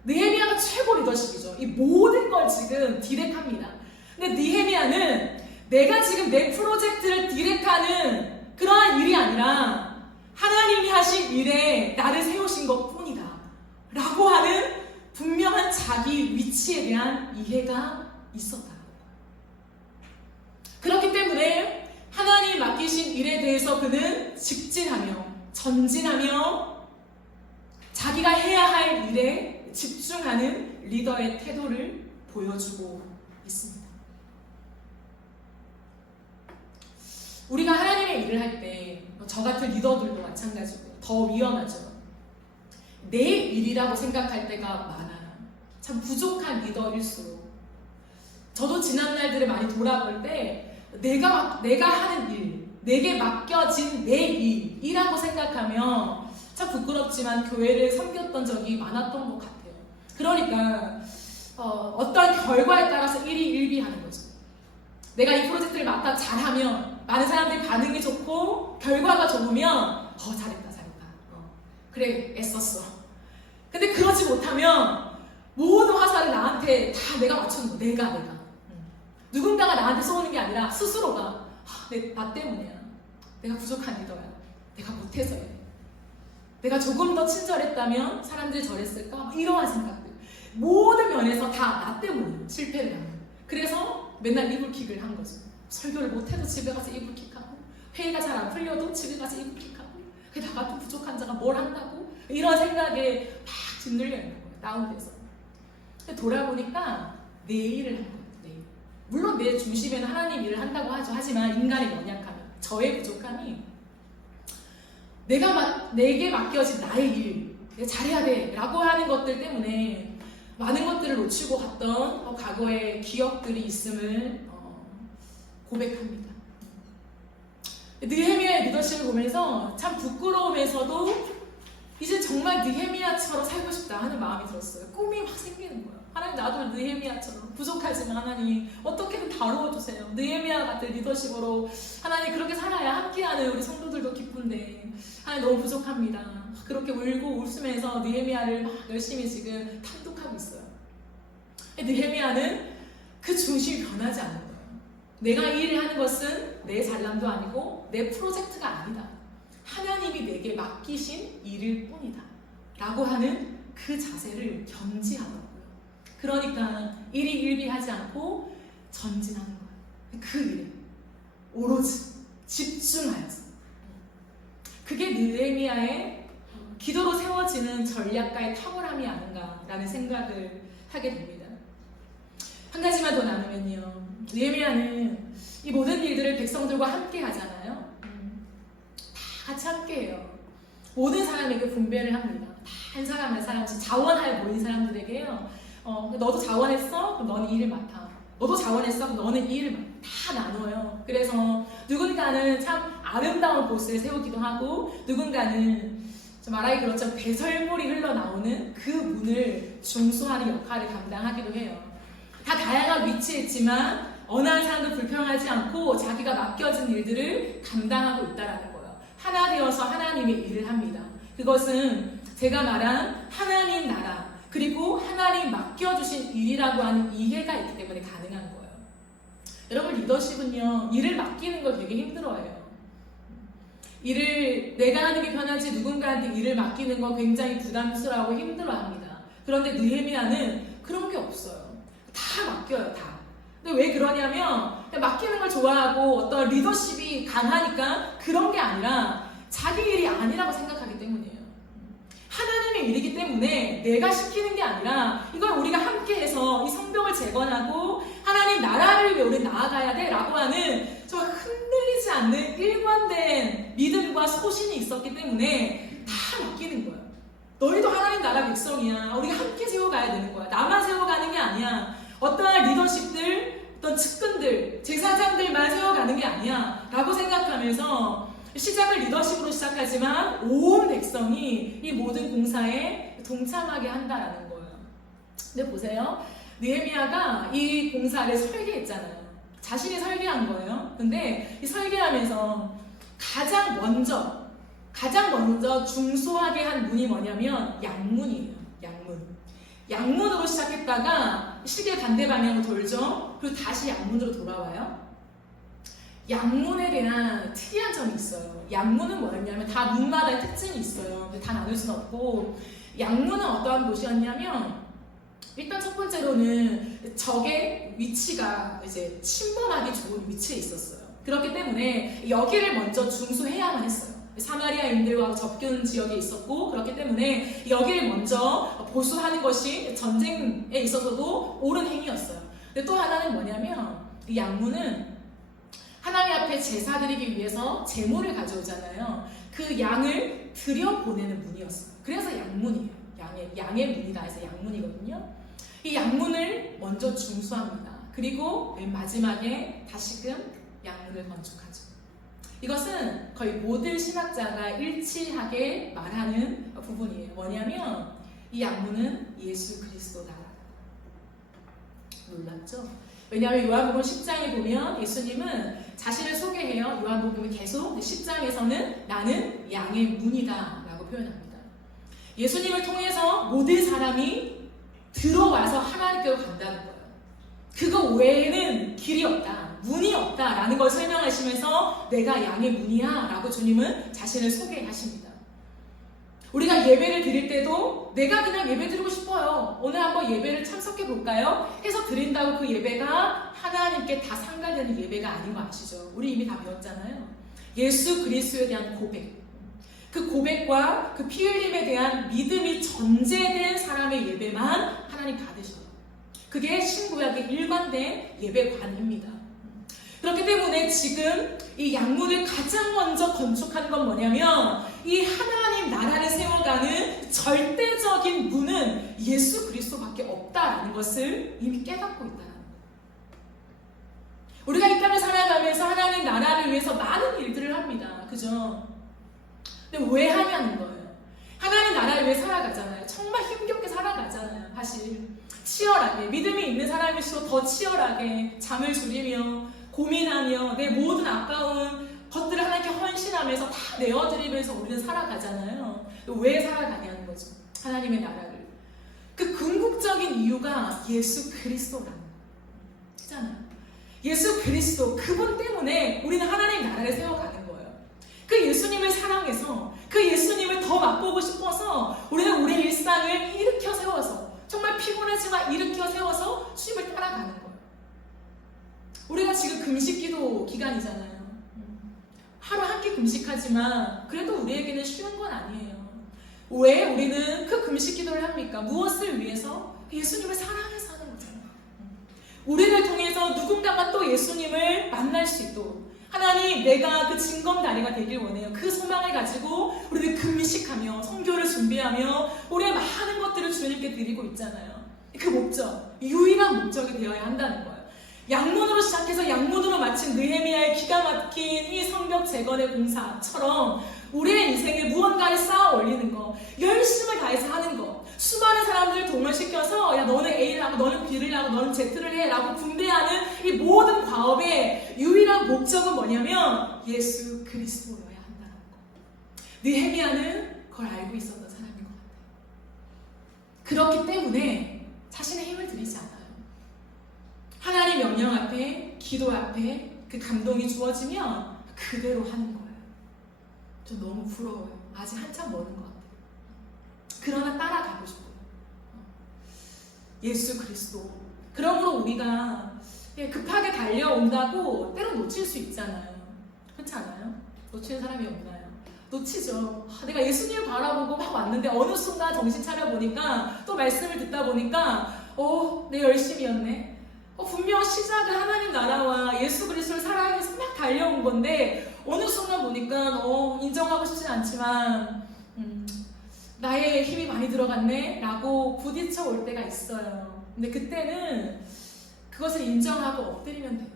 느헤미야가 최고 리더십이죠. 이 모든 걸 지금 디렉합니다. 근데 느헤미야는 내가 지금 내 프로젝트를 디렉하는 그러한 일이 아니라 하나님이 하신 일에 나를 세우신 것 뿐이다 라고 하는 분명한 자기 위치에 대한 이해가 있었다. 그렇기 때문에 하나님이 맡기신 일에 대해서 그는 직진하며 전진하며 자기가 해야 할 일에 집중하는 리더의 태도를 보여주고 있습니다. 우리가 하나님의 일을 할 때 저 같은 리더들도 마찬가지고 더 위험하죠. 내 일이라고 생각할 때가 많아요. 참 부족한 리더일수록. 저도 지난 날들을 많이 돌아볼 때 내가 하는 일, 내게 맡겨진 내 일이라고 생각하면 참 부끄럽지만 교회를 섬겼던 적이 많았던 것 같아요. 그러니까 어떤 결과에 따라서 일희일비하는 거죠. 내가 이 프로젝트를 맡아 잘하면 많은 사람들이 반응이 좋고 결과가 좋으면 잘했다 그래 애썼어. 근데 그러지 못하면 모든 화살을 나한테 다 내가 맞추는 거. 내가 누군가가 나한테 쏘는 게 아니라 스스로가 나 때문이야. 내가 부족한 리더야. 내가 못해서야. 내가 조금 더 친절했다면 사람들이 저랬을까? 이러한 생각들. 모든 면에서 다 나 때문에 실패를 하는. 그래서 맨날 이불킥을 한 거죠. 설교를 못해도 집에 가서 이불킥하고, 회의가 잘 안 풀려도 집에 가서 이불킥하고, 나 같은 부족한 자가 뭘 한다고? 이런 생각에 막 짓눌려 있는 거예요. 다운돼서. 돌아보니까 내 일을 한 거예요. 내 일. 물론 내 중심에는 하나님 일을 한다고 하죠. 하지만 인간의 연약함이, 저의 부족함이 내게 맡겨진 나의 일, 내가 잘해야 돼 라고 하는 것들 때문에 많은 것들을 놓치고 갔던 과거의 기억들이 있음을 고백합니다. 느헤미야의 리더십을 보면서 참 부끄러우면서도 이제 정말 느헤미야처럼 살고 싶다 하는 마음이 들었어요. 꿈이 막 생기는 거예요. 하나님, 나도 느헤미야처럼 부족하지만 하나님 어떻게든 다루어주세요. 느헤미야 같은 리더십으로 하나님 그렇게 살아야 함께하는 우리 성도들도 기쁜데 하나님 너무 부족합니다. 그렇게 울고 웃으면서 느헤미야를 막 열심히 지금 탐독하고 있어요. 느헤미야는 그 중심이 변하지 않는 거예요. 내가 이 일을 하는 것은 내 잘남도 아니고 내 프로젝트가 아니다. 하나님이 내게 맡기신 일일 뿐이다 라고 하는 그 자세를 견지하더라고요. 그러니까 일희일비하지 않고 전진하는 거예요. 그 일에 오로지 집중하여서. 그게 느헤미야의 기도로 세워지는 전략가의 탁월함이 아닌가라는 생각을 하게 됩니다. 한 가지만 더 나누면요, 느헤미야는 이 모든 일들을 백성들과 함께 하잖아요. 다 같이 함께 해요. 모든 사람에게 분배를 합니다. 다 한 사람 한 사람씩 자원하여 모인 사람들에게요. 너도 자원했어? 그럼 너는 이 일을 맡아. 너도 자원했어? 그럼 너는 이 일을 맡아. 다 나눠요. 그래서 누군가는 참 아름다운 곳을 세우기도 하고, 누군가는 좀 말하기 그렇죠, 배설물이 흘러나오는 그 문을 중수하는 역할을 감당하기도 해요. 다 다양한 위치에 있지만 어느 한 사람도 불평하지 않고 자기가 맡겨진 일들을 감당하고 있다는 거예요. 하나 되어서 하나님의 일을 합니다. 그것은 제가 말한 하나님 나라, 그리고 하나님 맡겨주신 일이라고 하는 이해가 있기 때문에 가능한 거예요. 여러분, 리더십은요, 일을 맡기는 걸 되게 힘들어해요. 일을 내가 하는 게 편하지 누군가한테 일을 맡기는 건 굉장히 부담스러워하고 힘들어합니다. 그런데 느헤미야는 그런 게 없어요. 다 맡겨요, 다. 근데 왜 그러냐면 맡기는 걸 좋아하고 어떤 리더십이 강하니까 그런 게 아니라 자기 일이 아니라고 생각하기 때문이에요. 하나님의 일이기 때문에 내가 시키는 게 아니라 이걸 우리가 함께해서 이 성벽을 재건하고 하나님 나라를 위해 우리 나아가야 돼 라고 하는 정말 흔들리지 않는 일관된 믿음과 소신이 있었기 때문에 다 맡기는 거예요. 너희도 하나님 나라 백성이야. 우리가 함께 세워가야 되는 거야. 나만 세워가는 게 아니야. 어떠한 리더십들, 어떤 측근들, 제사장들만 세워가는 게 아니야 라고 생각하면서 시작을 리더십으로 시작하지만 온 백성이 이 모든 공사에 동참하게 한다라는 거예요. 근데 보세요, 느헤미야가 이 공사를 설계했잖아요. 자신이 설계한 거예요. 근데 이 설계하면서 가장 먼저 중소하게 한 문이 뭐냐면 양문이에요. 양문. 양문으로 시작했다가 시계 반대 방향으로 돌죠. 그리고 다시 양문으로 돌아와요. 양문에 대한 특이한 점이 있어요. 양문은 뭐였냐면 다 문마다의 특징이 있어요. 근데 다 나눌 수는 없고, 양문은 어떠한 곳이었냐면 일단 첫 번째로는 적의 위치가 이제 침범하기 좋은 위치에 있었어요. 그렇기 때문에 여기를 먼저 중수해야만 했어요. 사마리아인들과 접근 지역에 있었고, 그렇기 때문에 여기를 먼저 보수하는 것이 전쟁에 있어서도 옳은 행위였어요. 근데 또 하나는 뭐냐면 이 양문은 하나님 앞에 제사 드리기 위해서 제물을 가져오잖아요. 그 양을 들여보내는 문이었어요. 그래서 양문이에요. 양의 문이다 해서 양문이거든요. 이 양문을 먼저 중수합니다. 그리고 맨 마지막에 다시금 양문을 건축하죠. 이것은 거의 모든 신학자가 일치하게 말하는 부분이에요. 뭐냐면 이 양문은 예수 그리스도다. 놀랍죠? 왜냐하면 요한복음 10장에 보면 예수님은 자신을 소개해요. 요한복음이 계속 10장에서는 나는 양의 문이다 라고 표현합니다. 예수님을 통해서 모든 사람이 들어와서 하나님께로 간다는 거예요. 그거 외에는 길이 없다, 문이 없다 라는 걸 설명하시면서 내가 양의 문이야 라고 주님은 자신을 소개하십니다. 우리가 예배를 드릴 때도 내가 그냥 예배 드리고 싶어요, 오늘 한번 예배를 참석해 볼까요? 해서 드린다고 그 예배가 하나님께 다 상달되는 예배가 아닌 거 아시죠? 우리 이미 다 배웠잖아요. 예수 그리스도에 대한 고백, 그 고백과 그 피 흘림에 대한 믿음이 전제된 사람의 예배만 하나님 받으셔요. 그게 신구약의 일관된 예배관입니다. 그렇기 때문에 지금 이 양문을 가장 먼저 건축한 건 뭐냐면 이 하나님 나라를 세워가는 절대적인 문은 예수 그리스도밖에 없다라는 것을 이미 깨닫고 있다는 거예요. 우리가 이 땅을 살아가면서 하나님 나라를 위해서 많은 일들을 합니다. 그죠? 근데 왜 하냐는 거예요. 하나님 나라를 위해 살아가잖아요. 정말 힘겹게 살아가잖아요. 사실 치열하게, 믿음이 있는 사람일수록 더 치열하게 잠을 줄이며 고민하며 내 모든 아까운 것들을 하나님께 헌신하면서 다 내어드리면서 우리는 살아가잖아요. 왜 살아가냐는 거죠. 하나님의 나라를. 그 궁극적인 이유가 예수 그리스도라는 거잖아요. 예수 그리스도, 그분 때문에 우리는 하나님 나라를 세워가는 거예요. 그 예수님을 사랑해서 그 예수님을 더 맛보고 싶어서 우리는 우리의 일상을 일으켜 세워서, 정말 피곤하지만 일으켜 세워서 주님을 따라가는 거예요. 우리가 지금 금식기도 기간이잖아요. 하루 한 끼 금식하지만 그래도 우리에게는 쉬운 건 아니에요. 왜 우리는 그 금식기도를 합니까? 무엇을 위해서? 예수님을 사랑해서 하는 거잖아요. 우리를 통해서 누군가가 또 예수님을 만날 수 있도록, 하나님 내가 그 징검다리가 되길 원해요. 그 소망을 가지고 우리는 금식하며 선교를 준비하며 우리의 많은 것들을 주님께 드리고 있잖아요. 그 목적, 유일한 목적이 되어야 한다는 거예요. 양문으로 시작해서 양문으로 마친 느헤미야의 기가 막힌 이 성벽 재건의 공사처럼 우리의 인생에 무언가를 쌓아 올리는 거, 열심을 다해서 하는 거, 수많은 사람들을 동원시켜서 야 너는 A를 하고 너는 B를 하고 너는 Z를 해 라고 분배하는 이 모든 과업의 유일한 목적은 뭐냐면 예수 그리스도여야 한다는 거. 느헤미야는 그걸 알고 있었던 사람인 것 같아요. 그렇기 때문에 자신의 힘을 들이지 않아요. 하나님 명령 앞에, 기도 앞에 그 감동이 주어지면 그대로 하는 거예요. 저 너무 부러워요. 아직 한참 멀은 것 같아요. 그러나 따라가고 싶어요. 예수 그리스도. 그러므로 우리가 급하게 달려온다고 때로 놓칠 수 있잖아요. 그렇지 않아요? 놓치는 사람이 없나요? 놓치죠. 내가 예수님을 바라보고 막 왔는데 어느 순간 정신 차려보니까 또 말씀을 듣다 보니까 내 열심이었네. 분명 시작은 하나님 나라와 예수 그리스도를 사랑해서 막 달려온 건데 어느 순간 보니까 인정하고 싶진 않지만 나의 힘이 많이 들어갔네 라고 부딪혀 올 때가 있어요. 근데 그때는 그것을 인정하고 엎드리면 돼요.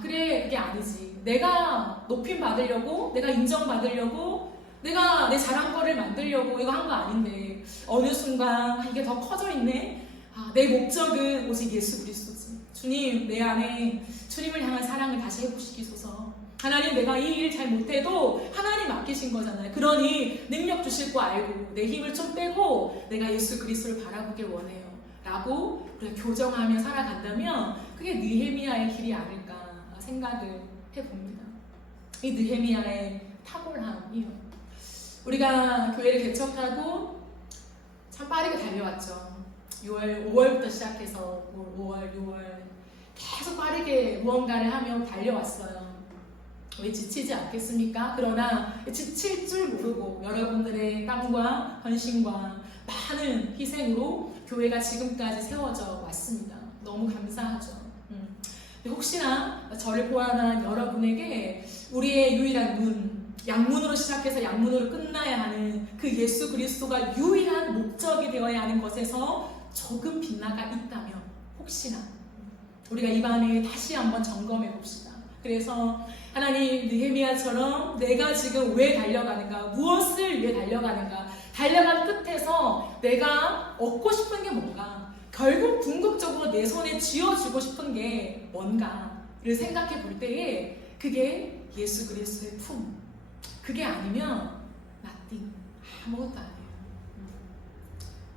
그래, 그게 아니지. 내가 높임 받으려고, 내가 인정받으려고, 내가 내 잘한 거를 만들려고 이거 한 거 아닌데 어느 순간 이게 더 커져 있네. 내 목적은 오직 예수 그리스도지. 주님, 내 안에 주님을 향한 사랑을 다시 회복시키소서. 하나님, 내가 이 일 잘 못해도 하나님 맡기신 거잖아요. 그러니 능력 주실 거 알고 내 힘을 좀 빼고 내가 예수 그리스도를 바라보길 원해요. 라고 우리가 교정하며 살아간다면 그게 느헤미야의 길이 아닐까 생각을 해봅니다. 이 느헤미야의 탁월함이요. 우리가 교회를 개척하고 참 빠르게 달려왔죠. 5월부터 시작해서 5월, 6월 계속 빠르게 무언가를 하며 달려왔어요. 왜 지치지 않겠습니까? 그러나 지칠 줄 모르고 여러분들의 땀과 헌신과 많은 희생으로 교회가 지금까지 세워져 왔습니다. 너무 감사하죠. 혹시나 저를 포함한 여러분에게 우리의 유일한 문, 양문으로 시작해서 양문으로 끝나야 하는 그 예수 그리스도가 유일한 목적이 되어야 하는 것에서 조금 빗나가 있다면 혹시나 우리가 이 밤에 다시 한번 점검해 봅시다. 그래서 하나님, 느헤미야처럼 내가 지금 왜 달려가는가, 무엇을 위해 달려가는가, 달려간 끝에서 내가 얻고 싶은 게 뭔가, 결국 궁극적으로 내 손에 쥐어주고 싶은 게 뭔가를 생각해 볼 때에 그게 예수 그리스도의 품, 그게 아니면 nothing, 아무것도 아니에요.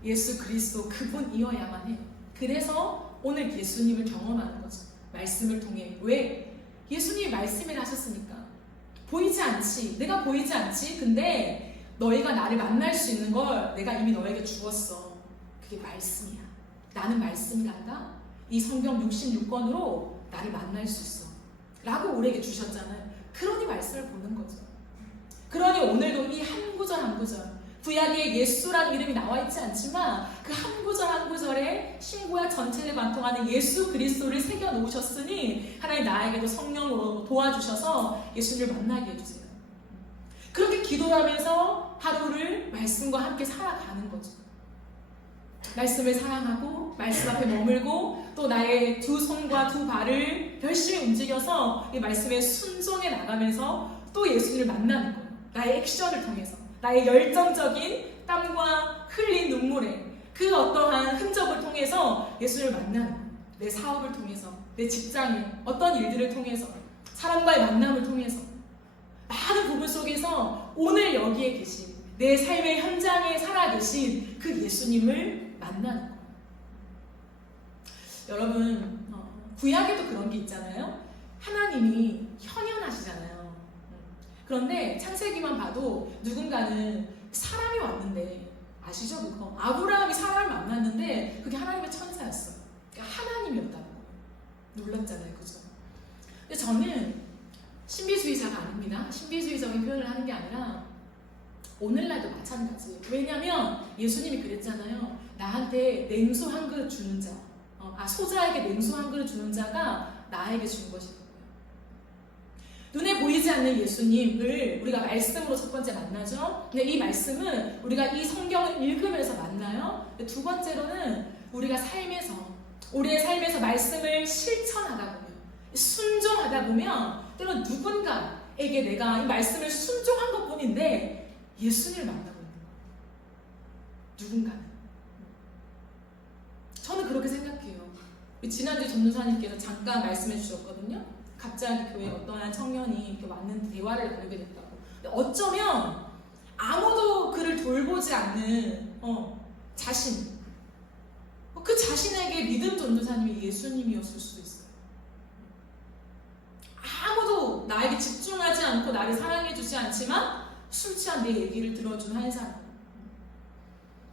예수 그리스도 그분이어야만 해요. 그래서 오늘 예수님을 경험하는 거죠. 말씀을 통해. 왜? 예수님이 말씀을 하셨으니까. 보이지 않지. 내가 보이지 않지. 근데 너희가 나를 만날 수 있는 걸 내가 이미 너에게 주었어. 그게 말씀이야. 나는 말씀이란다. 이 성경 66권으로 나를 만날 수 있어. 라고 우리에게 주셨잖아요. 그러니 말씀을 보는 거죠. 그러니 오늘도 이 한 구절 한 구절, 구약에 예수라는 이름이 나와 있지 않지만 그 한 구절 한 구절에 신구약 전체를 관통하는 예수 그리스도를 새겨 놓으셨으니 하나님 나에게도 성령으로 도와주셔서 예수님을 만나게 해주세요. 그렇게 기도하면서 하루를 말씀과 함께 살아가는 거죠. 말씀을 사랑하고 말씀 앞에 머물고 또 나의 두 손과 두 발을 열심히 움직여서 이 말씀에 순종해 나가면서 또 예수님을 만나는 거예요. 나의 액션을 통해서, 나의 열정적인 땀과 흘린 눈물에 그 어떠한 흔적을 통해서 예수님을 만나는 거예요. 내 사업을 통해서, 내 직장에 어떤 일들을 통해서, 사람과의 만남을 통해서 많은 부분 속에서 오늘 여기에 계신 내 삶의 현장에 살아계신 그 예수님을 만나는 거예요. 여러분, 구약에도 그런 게 있잖아요. 하나님이 현현하시잖아요. 그런데 창세기만 봐도 누군가는 사람이 왔는데, 아시죠 그거? 아브라함이 사람을 만났는데 그게 하나님의 천사였어요. 그러니까 하나님이었다는 거예요. 놀랐잖아요, 그죠? 근데 저는 신비주의자가 아닙니다. 신비주의적인 표현을 하는 게 아니라 오늘날도 마찬가지예요. 왜냐하면 예수님이 그랬잖아요. 나한테 냉수 한 그릇 주는 자, 소자에게 냉수 한 그릇 주는 자가 나에게 준 것이거든요. 눈에 보이지 않는 예수님을 우리가 말씀으로 첫 번째 만나죠. 근데 이 말씀은 우리가 이 성경을 읽으면서 만나요. 두 번째로는 우리가 삶에서, 우리의 삶에서 말씀을 실천하다 보면, 순종하다 보면 때로는 누군가에게 내가 이 말씀을 순종한 것뿐인데 예수님을 만나고 있는 거예요. 누군가는. 저는 그렇게 생각해요. 지난주 전도사님께서 잠깐 말씀해 주셨거든요. 갑자기 교회에 어떠한 청년이 이렇게 왔는데 대화를 나누게 됐다고. 근데 어쩌면 아무도 그를 돌보지 않는 자신, 그 자신에게 믿음 전도사님이 예수님이었을 수도 있어요. 아무도 나에게 집중하지 않고 나를 사랑해주지 않지만 술 취한 내 얘기를 들어준 한 사람,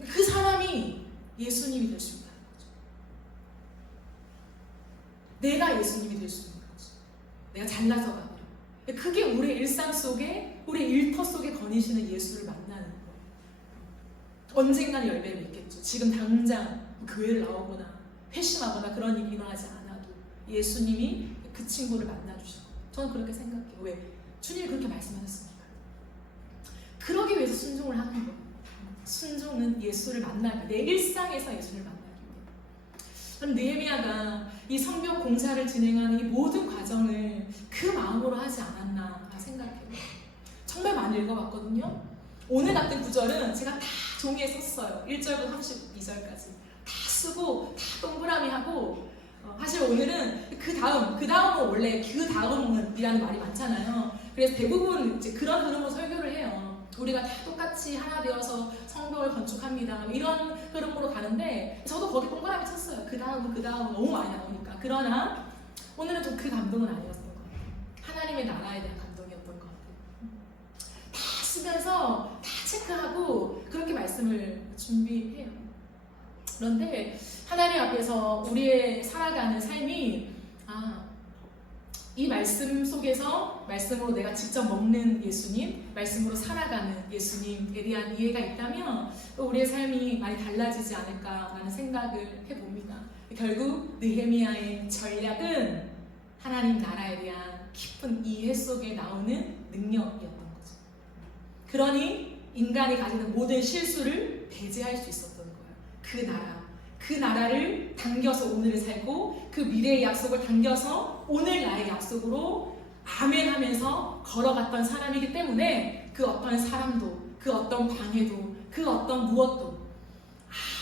그 사람이 예수님이 될 수 있다는 거죠. 내가 예수님이 될 수 있는 거죠. 내가 잘나서 가버려. 그게 우리 일상 속에, 우리 일터 속에 거니시는 예수를 만나는 거예요. 언젠가는 열매를 맺겠죠. 지금 당장 교회를 나오거나 회심하거나 그런 일이 일어나지 않아도 예수님이 그 친구를 만나주시고, 저는 그렇게 생각해요. 왜? 주님이 그렇게 말씀하셨으니까. 그러기 위해서 순종을 하는 거예요. 순종은 예수를 만나기, 내 일상에서 예수를 만나기 위해. 저는 느헤미야가 이 성벽 공사를 진행하는 이 모든 과정을 그 마음으로 하지 않았나 생각해요. 정말 많이 읽어봤거든요. 오늘 같은 구절은 제가 다 종이에 썼어요. 1절부터 32절까지 다 쓰고 다 동그라미 하고, 사실 오늘은 그 다음은 원래 그 다음은 이라는 말이 많잖아요. 그래서 대부분 이제 그런 흐름으로 설교를 해요. 우리가 다 똑같이 하나 되어서 성벽을 건축합니다. 이런 흐름으로 가는데 저도 거기 동그라미 쳤어요. 그 다음은 너무 많이 나오니까. 그러나 오늘은 좀 그 감동은 아니었던 것 같아요. 하나님의 나라에 대한 감동이었던 것 같아요. 다 쓰면서 다 체크하고 그렇게 말씀을 준비해요. 그런데 하나님 앞에서 우리의 살아가는 삶이 이 말씀 속에서 말씀으로 내가 직접 먹는 예수님, 말씀으로 살아가는 예수님에 대한 이해가 있다면 우리의 삶이 많이 달라지지 않을까라는 생각을 해봅니다. 결국 느헤미야의 전략은 하나님 나라에 대한 깊은 이해 속에 나오는 능력이었던 거죠. 그러니 인간이 가지는 모든 실수를 배제할 수 있었던 거예요. 그 나라를 당겨서 오늘을 살고 그 미래의 약속을 당겨서 오늘 나의 약속으로 아멘하면서 걸어갔던 사람이기 때문에 그 어떤 사람도, 그 어떤 방해도, 그 어떤 무엇도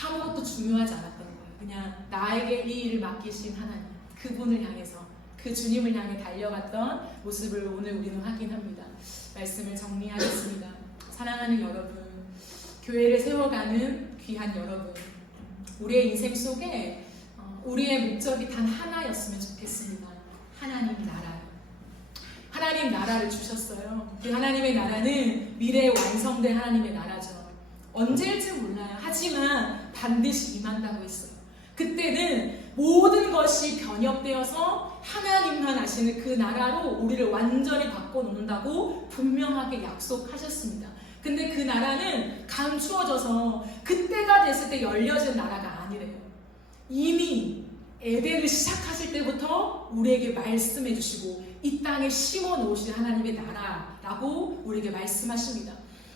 아무것도 중요하지 않았던 거예요. 그냥 나에게 이 일을 맡기신 하나님, 그분을 향해서 그 주님을 향해 달려갔던 모습을 오늘 우리는 확인합니다. 말씀을 정리하겠습니다. 사랑하는 여러분, 교회를 세워가는 귀한 여러분, 우리의 인생 속에 우리의 목적이 단 하나였으면 좋겠습니다. 하나님 나라. 하나님 나라를 주셨어요. 그 하나님의 나라는 미래에 완성된 하나님의 나라죠. 언제일지 몰라요. 하지만 반드시 임한다고 했어요. 그때는 모든 것이 변혁되어서 하나님만 아시는 그 나라로 우리를 완전히 바꿔놓는다고 분명하게 약속하셨습니다. 근데 그 나라는 감추어져서 그때가 됐을 때 열려진 나라가 아니래요. 이미 에덴을 시작하실 때부터 우리에게 말씀해 주시고 이 땅에 심어 놓으신 하나님의 나라라고 우리에게 말씀하십니다.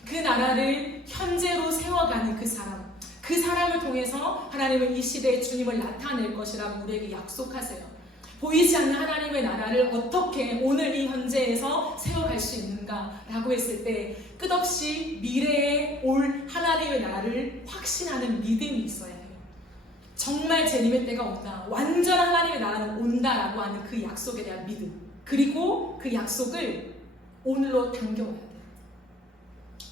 그 나라를 현재로 세워가는 그 사람을 통해서 하나님은 이 시대의 주님을 나타낼 것이라고 우리에게 약속하세요. 보이지 않는 하나님의 나라를 어떻게 오늘 이 현재에서 세워갈 수 있는가라고 했을 때 끝없이 미래에 올 하나님의 나라를 확신하는 믿음이 있어야 해요. 정말 재림의 때가 온다, 완전한 하나님의 나라는 온다라고 하는 그 약속에 대한 믿음, 그리고 그 약속을 오늘로 당겨와야 돼요.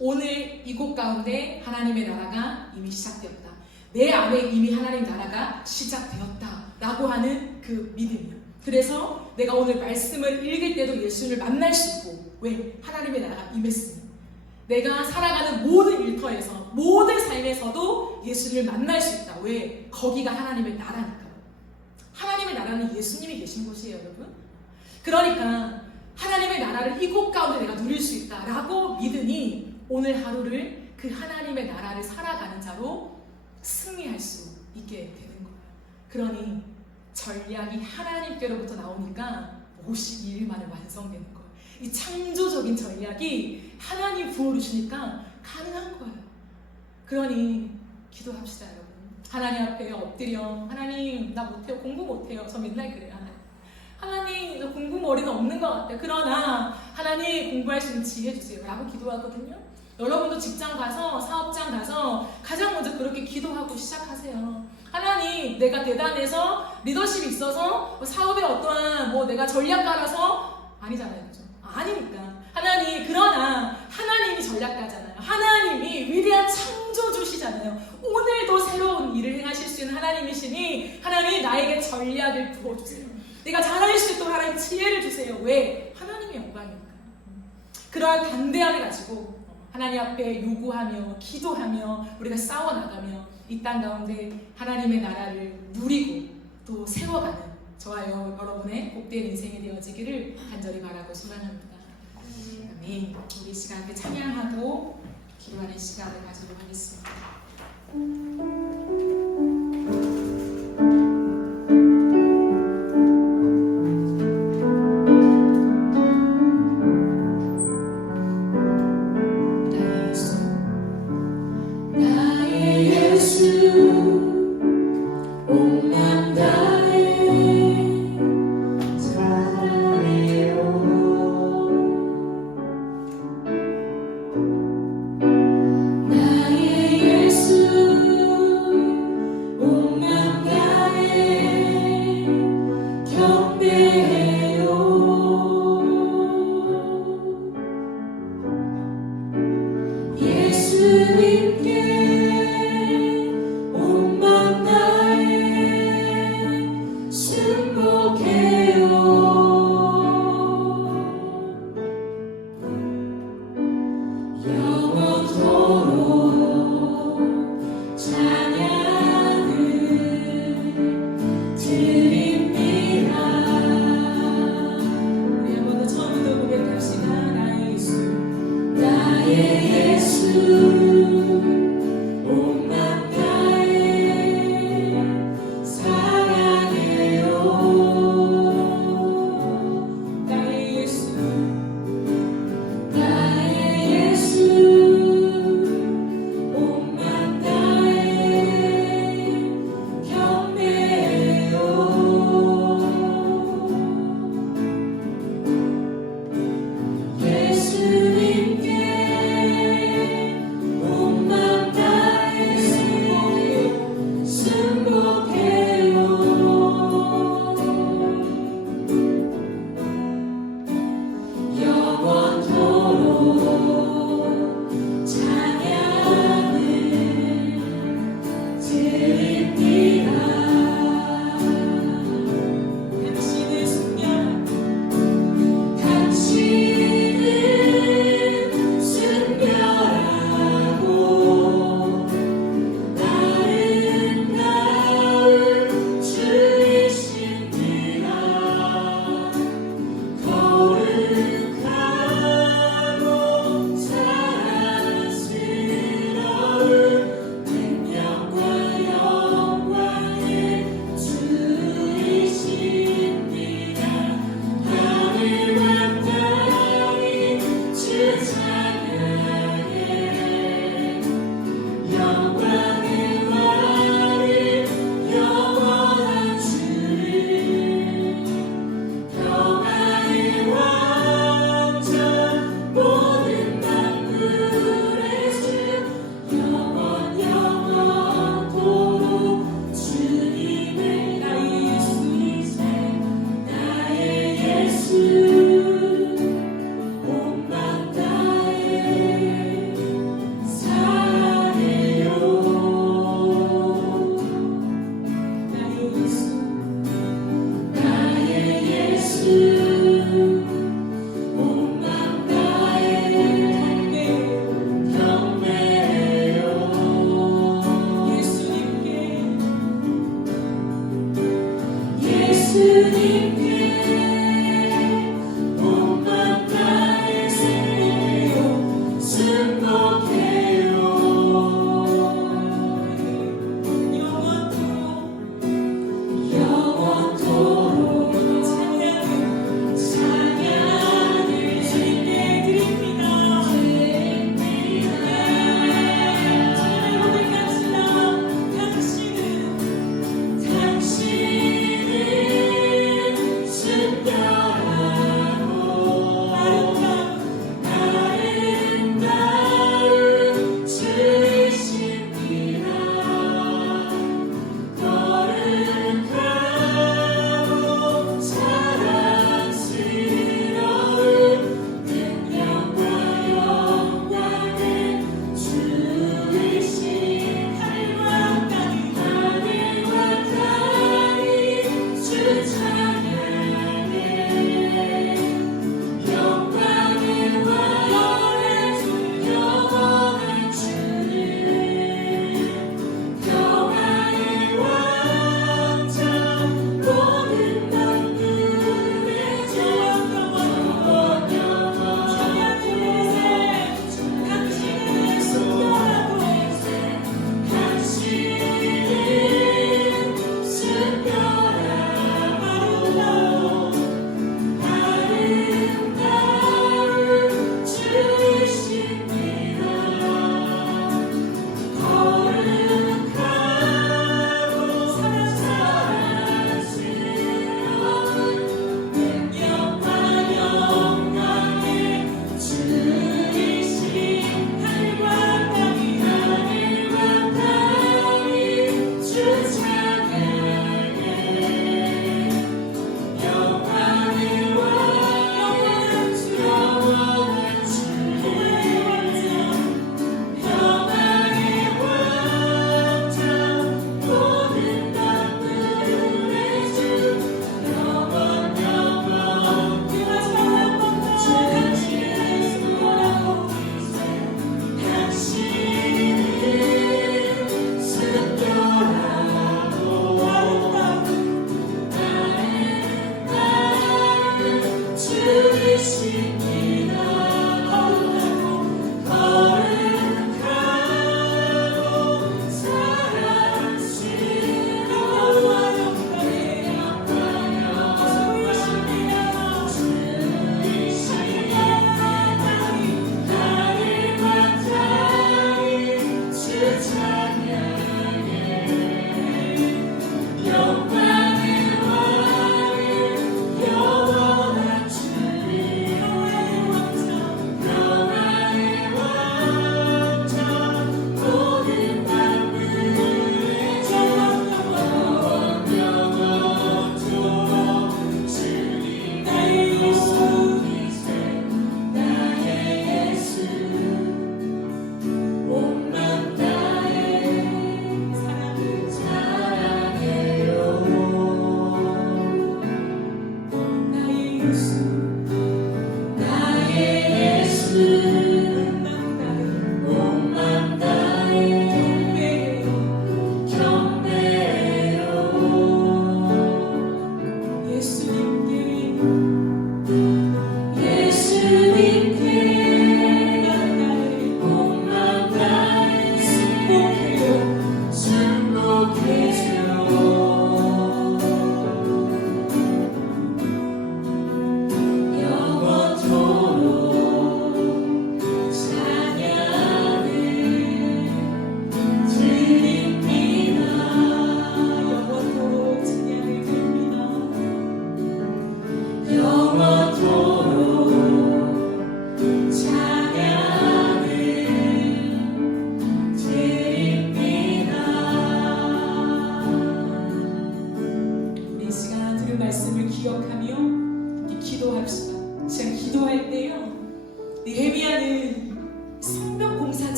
오늘 이곳 가운데 하나님의 나라가 이미 시작되었다. 내 안에 이미 하나님 나라가 시작되었다 라고 하는 그 믿음이요. 그래서 내가 오늘 말씀을 읽을 때도 예수님을 만날 수 있고, 왜? 하나님의 나라가 임했으니. 내가 살아가는 모든 일터에서, 모든 삶에서도 예수님을 만날 수 있다. 왜? 거기가 하나님의 나라니까요. 하나님의 나라는 예수님이 계신 곳이에요, 여러분. 그러니까 하나님의 나라를 이곳 가운데 내가 누릴 수 있다라고 믿으니 오늘 하루를 그 하나님의 나라를 살아가는 자로 승리할 수 있게 되는 거예요. 그러니 전략이 하나님께로부터 나오니까 52일 만에 완성되는 거예요. 이 창조적인 전략이 하나님 부어주시니까 가능한 거예요. 그러니 기도합시다, 여러분. 하나님 앞에 엎드려, 하나님 나 못해요, 공부 못해요. 저 맨날 그래요. 하나님 저 공부머리는 없는 것 같아요. 그러나 하나님 공부할 수 있는 지혜 주세요 라고 기도하거든요. 여러분도 직장 가서, 사업장 가서 가장 먼저 그렇게 기도하고 시작하세요. 하나님, 내가 대단해서 리더십이 있어서 사업에 어떠한 내가 전략가라서 아니잖아요, 그죠? 아니니까. 하나님, 그러나 하나님이 전략가잖아요. 하나님이 위대한 창조주시잖아요. 오늘도 새로운 일을 행하실 수 있는 하나님이시니 하나님 나에게 전략을 부어주세요. 내가 잘할 수 있도록 하나님 지혜를 주세요. 왜? 하나님의 영광이니까. 그러한 담대함을 가지고 하나님 앞에 요구하며 기도하며 우리가 싸워나가며 이 땅 가운데 하나님의 나라를 누리고 또 세워가는 저와 여러분의 복된 인생이 되어지기를 간절히 바라고 소망합니다. 아멘. 우리 이 시간 함께 찬양하고 기도하는 시간을 가지도록 하겠습니다. 주님께 온 맘 다해 순복해요. 영원토록 찬양을 드립니다. 우리 한 번 더 처음부터 고백합시다. 나의 예수, 나의 예수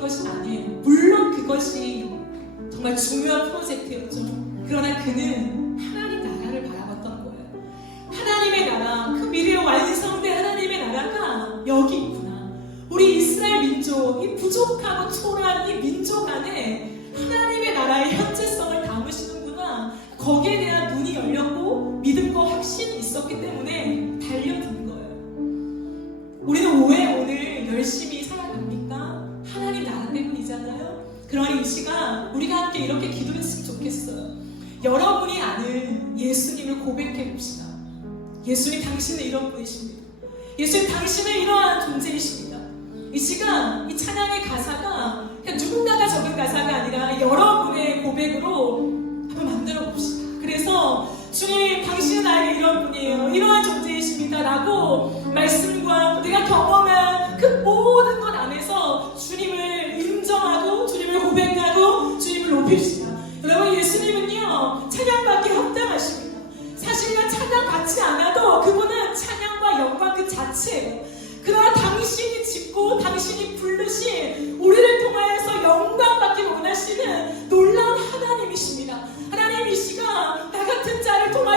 있었던 것이 아니에요. 물론 그것이 정말 중요한 프로젝트였죠. 그러나 그는 하나님 나라를 바라봤던 거예요. 하나님의 나라, 그 미래에 완성된 하나님의 나라가 여기 있구나. 우리 이스라엘 민족, 이 부족하고 초라한 이 민족 안에 하나님의 나라의 현재성을 담으시는구나. 거기에 대한 눈이 열렸고 믿음과 확신이 있었기 때문에 달려든 거예요. 우리는 왜 오늘 열심히 살아갑니까? 하나님 나라 때문이잖아요. 그러니 이 시간 우리가 함께 이렇게 기도했으면 좋겠어요. 여러분이 아는 예수님을 고백해 봅시다. 예수님, 당신은 이런 분이십니다. 예수님, 당신은 이러한 존재이십니다. 이 시간 이 찬양의 가사가 그냥 누군가가 적은 가사가 아니라 여러분의 고백으로 한번 만들어 봅시다. 그래서 주님, 당신은 나에게 이런 분이에요. 이러한 존재이십니다. 라고 말씀과 내가 경험한 그 모든 것 안에서 주님을 인정하고 주님을 고백하고 주님을 높입시다. 여러분, 예수님은요 찬양받기 합당하십니다. 사실과 찬양 받지 않아도 그분은 찬양과 영광 그 자체예요. 그러나 당신이 짓고 당신이 부르신 우리를 통하여서 영광받기 원하시는 놀라운 하나님이십니다. 하나님, 이 시간 나 같은 자를 통하여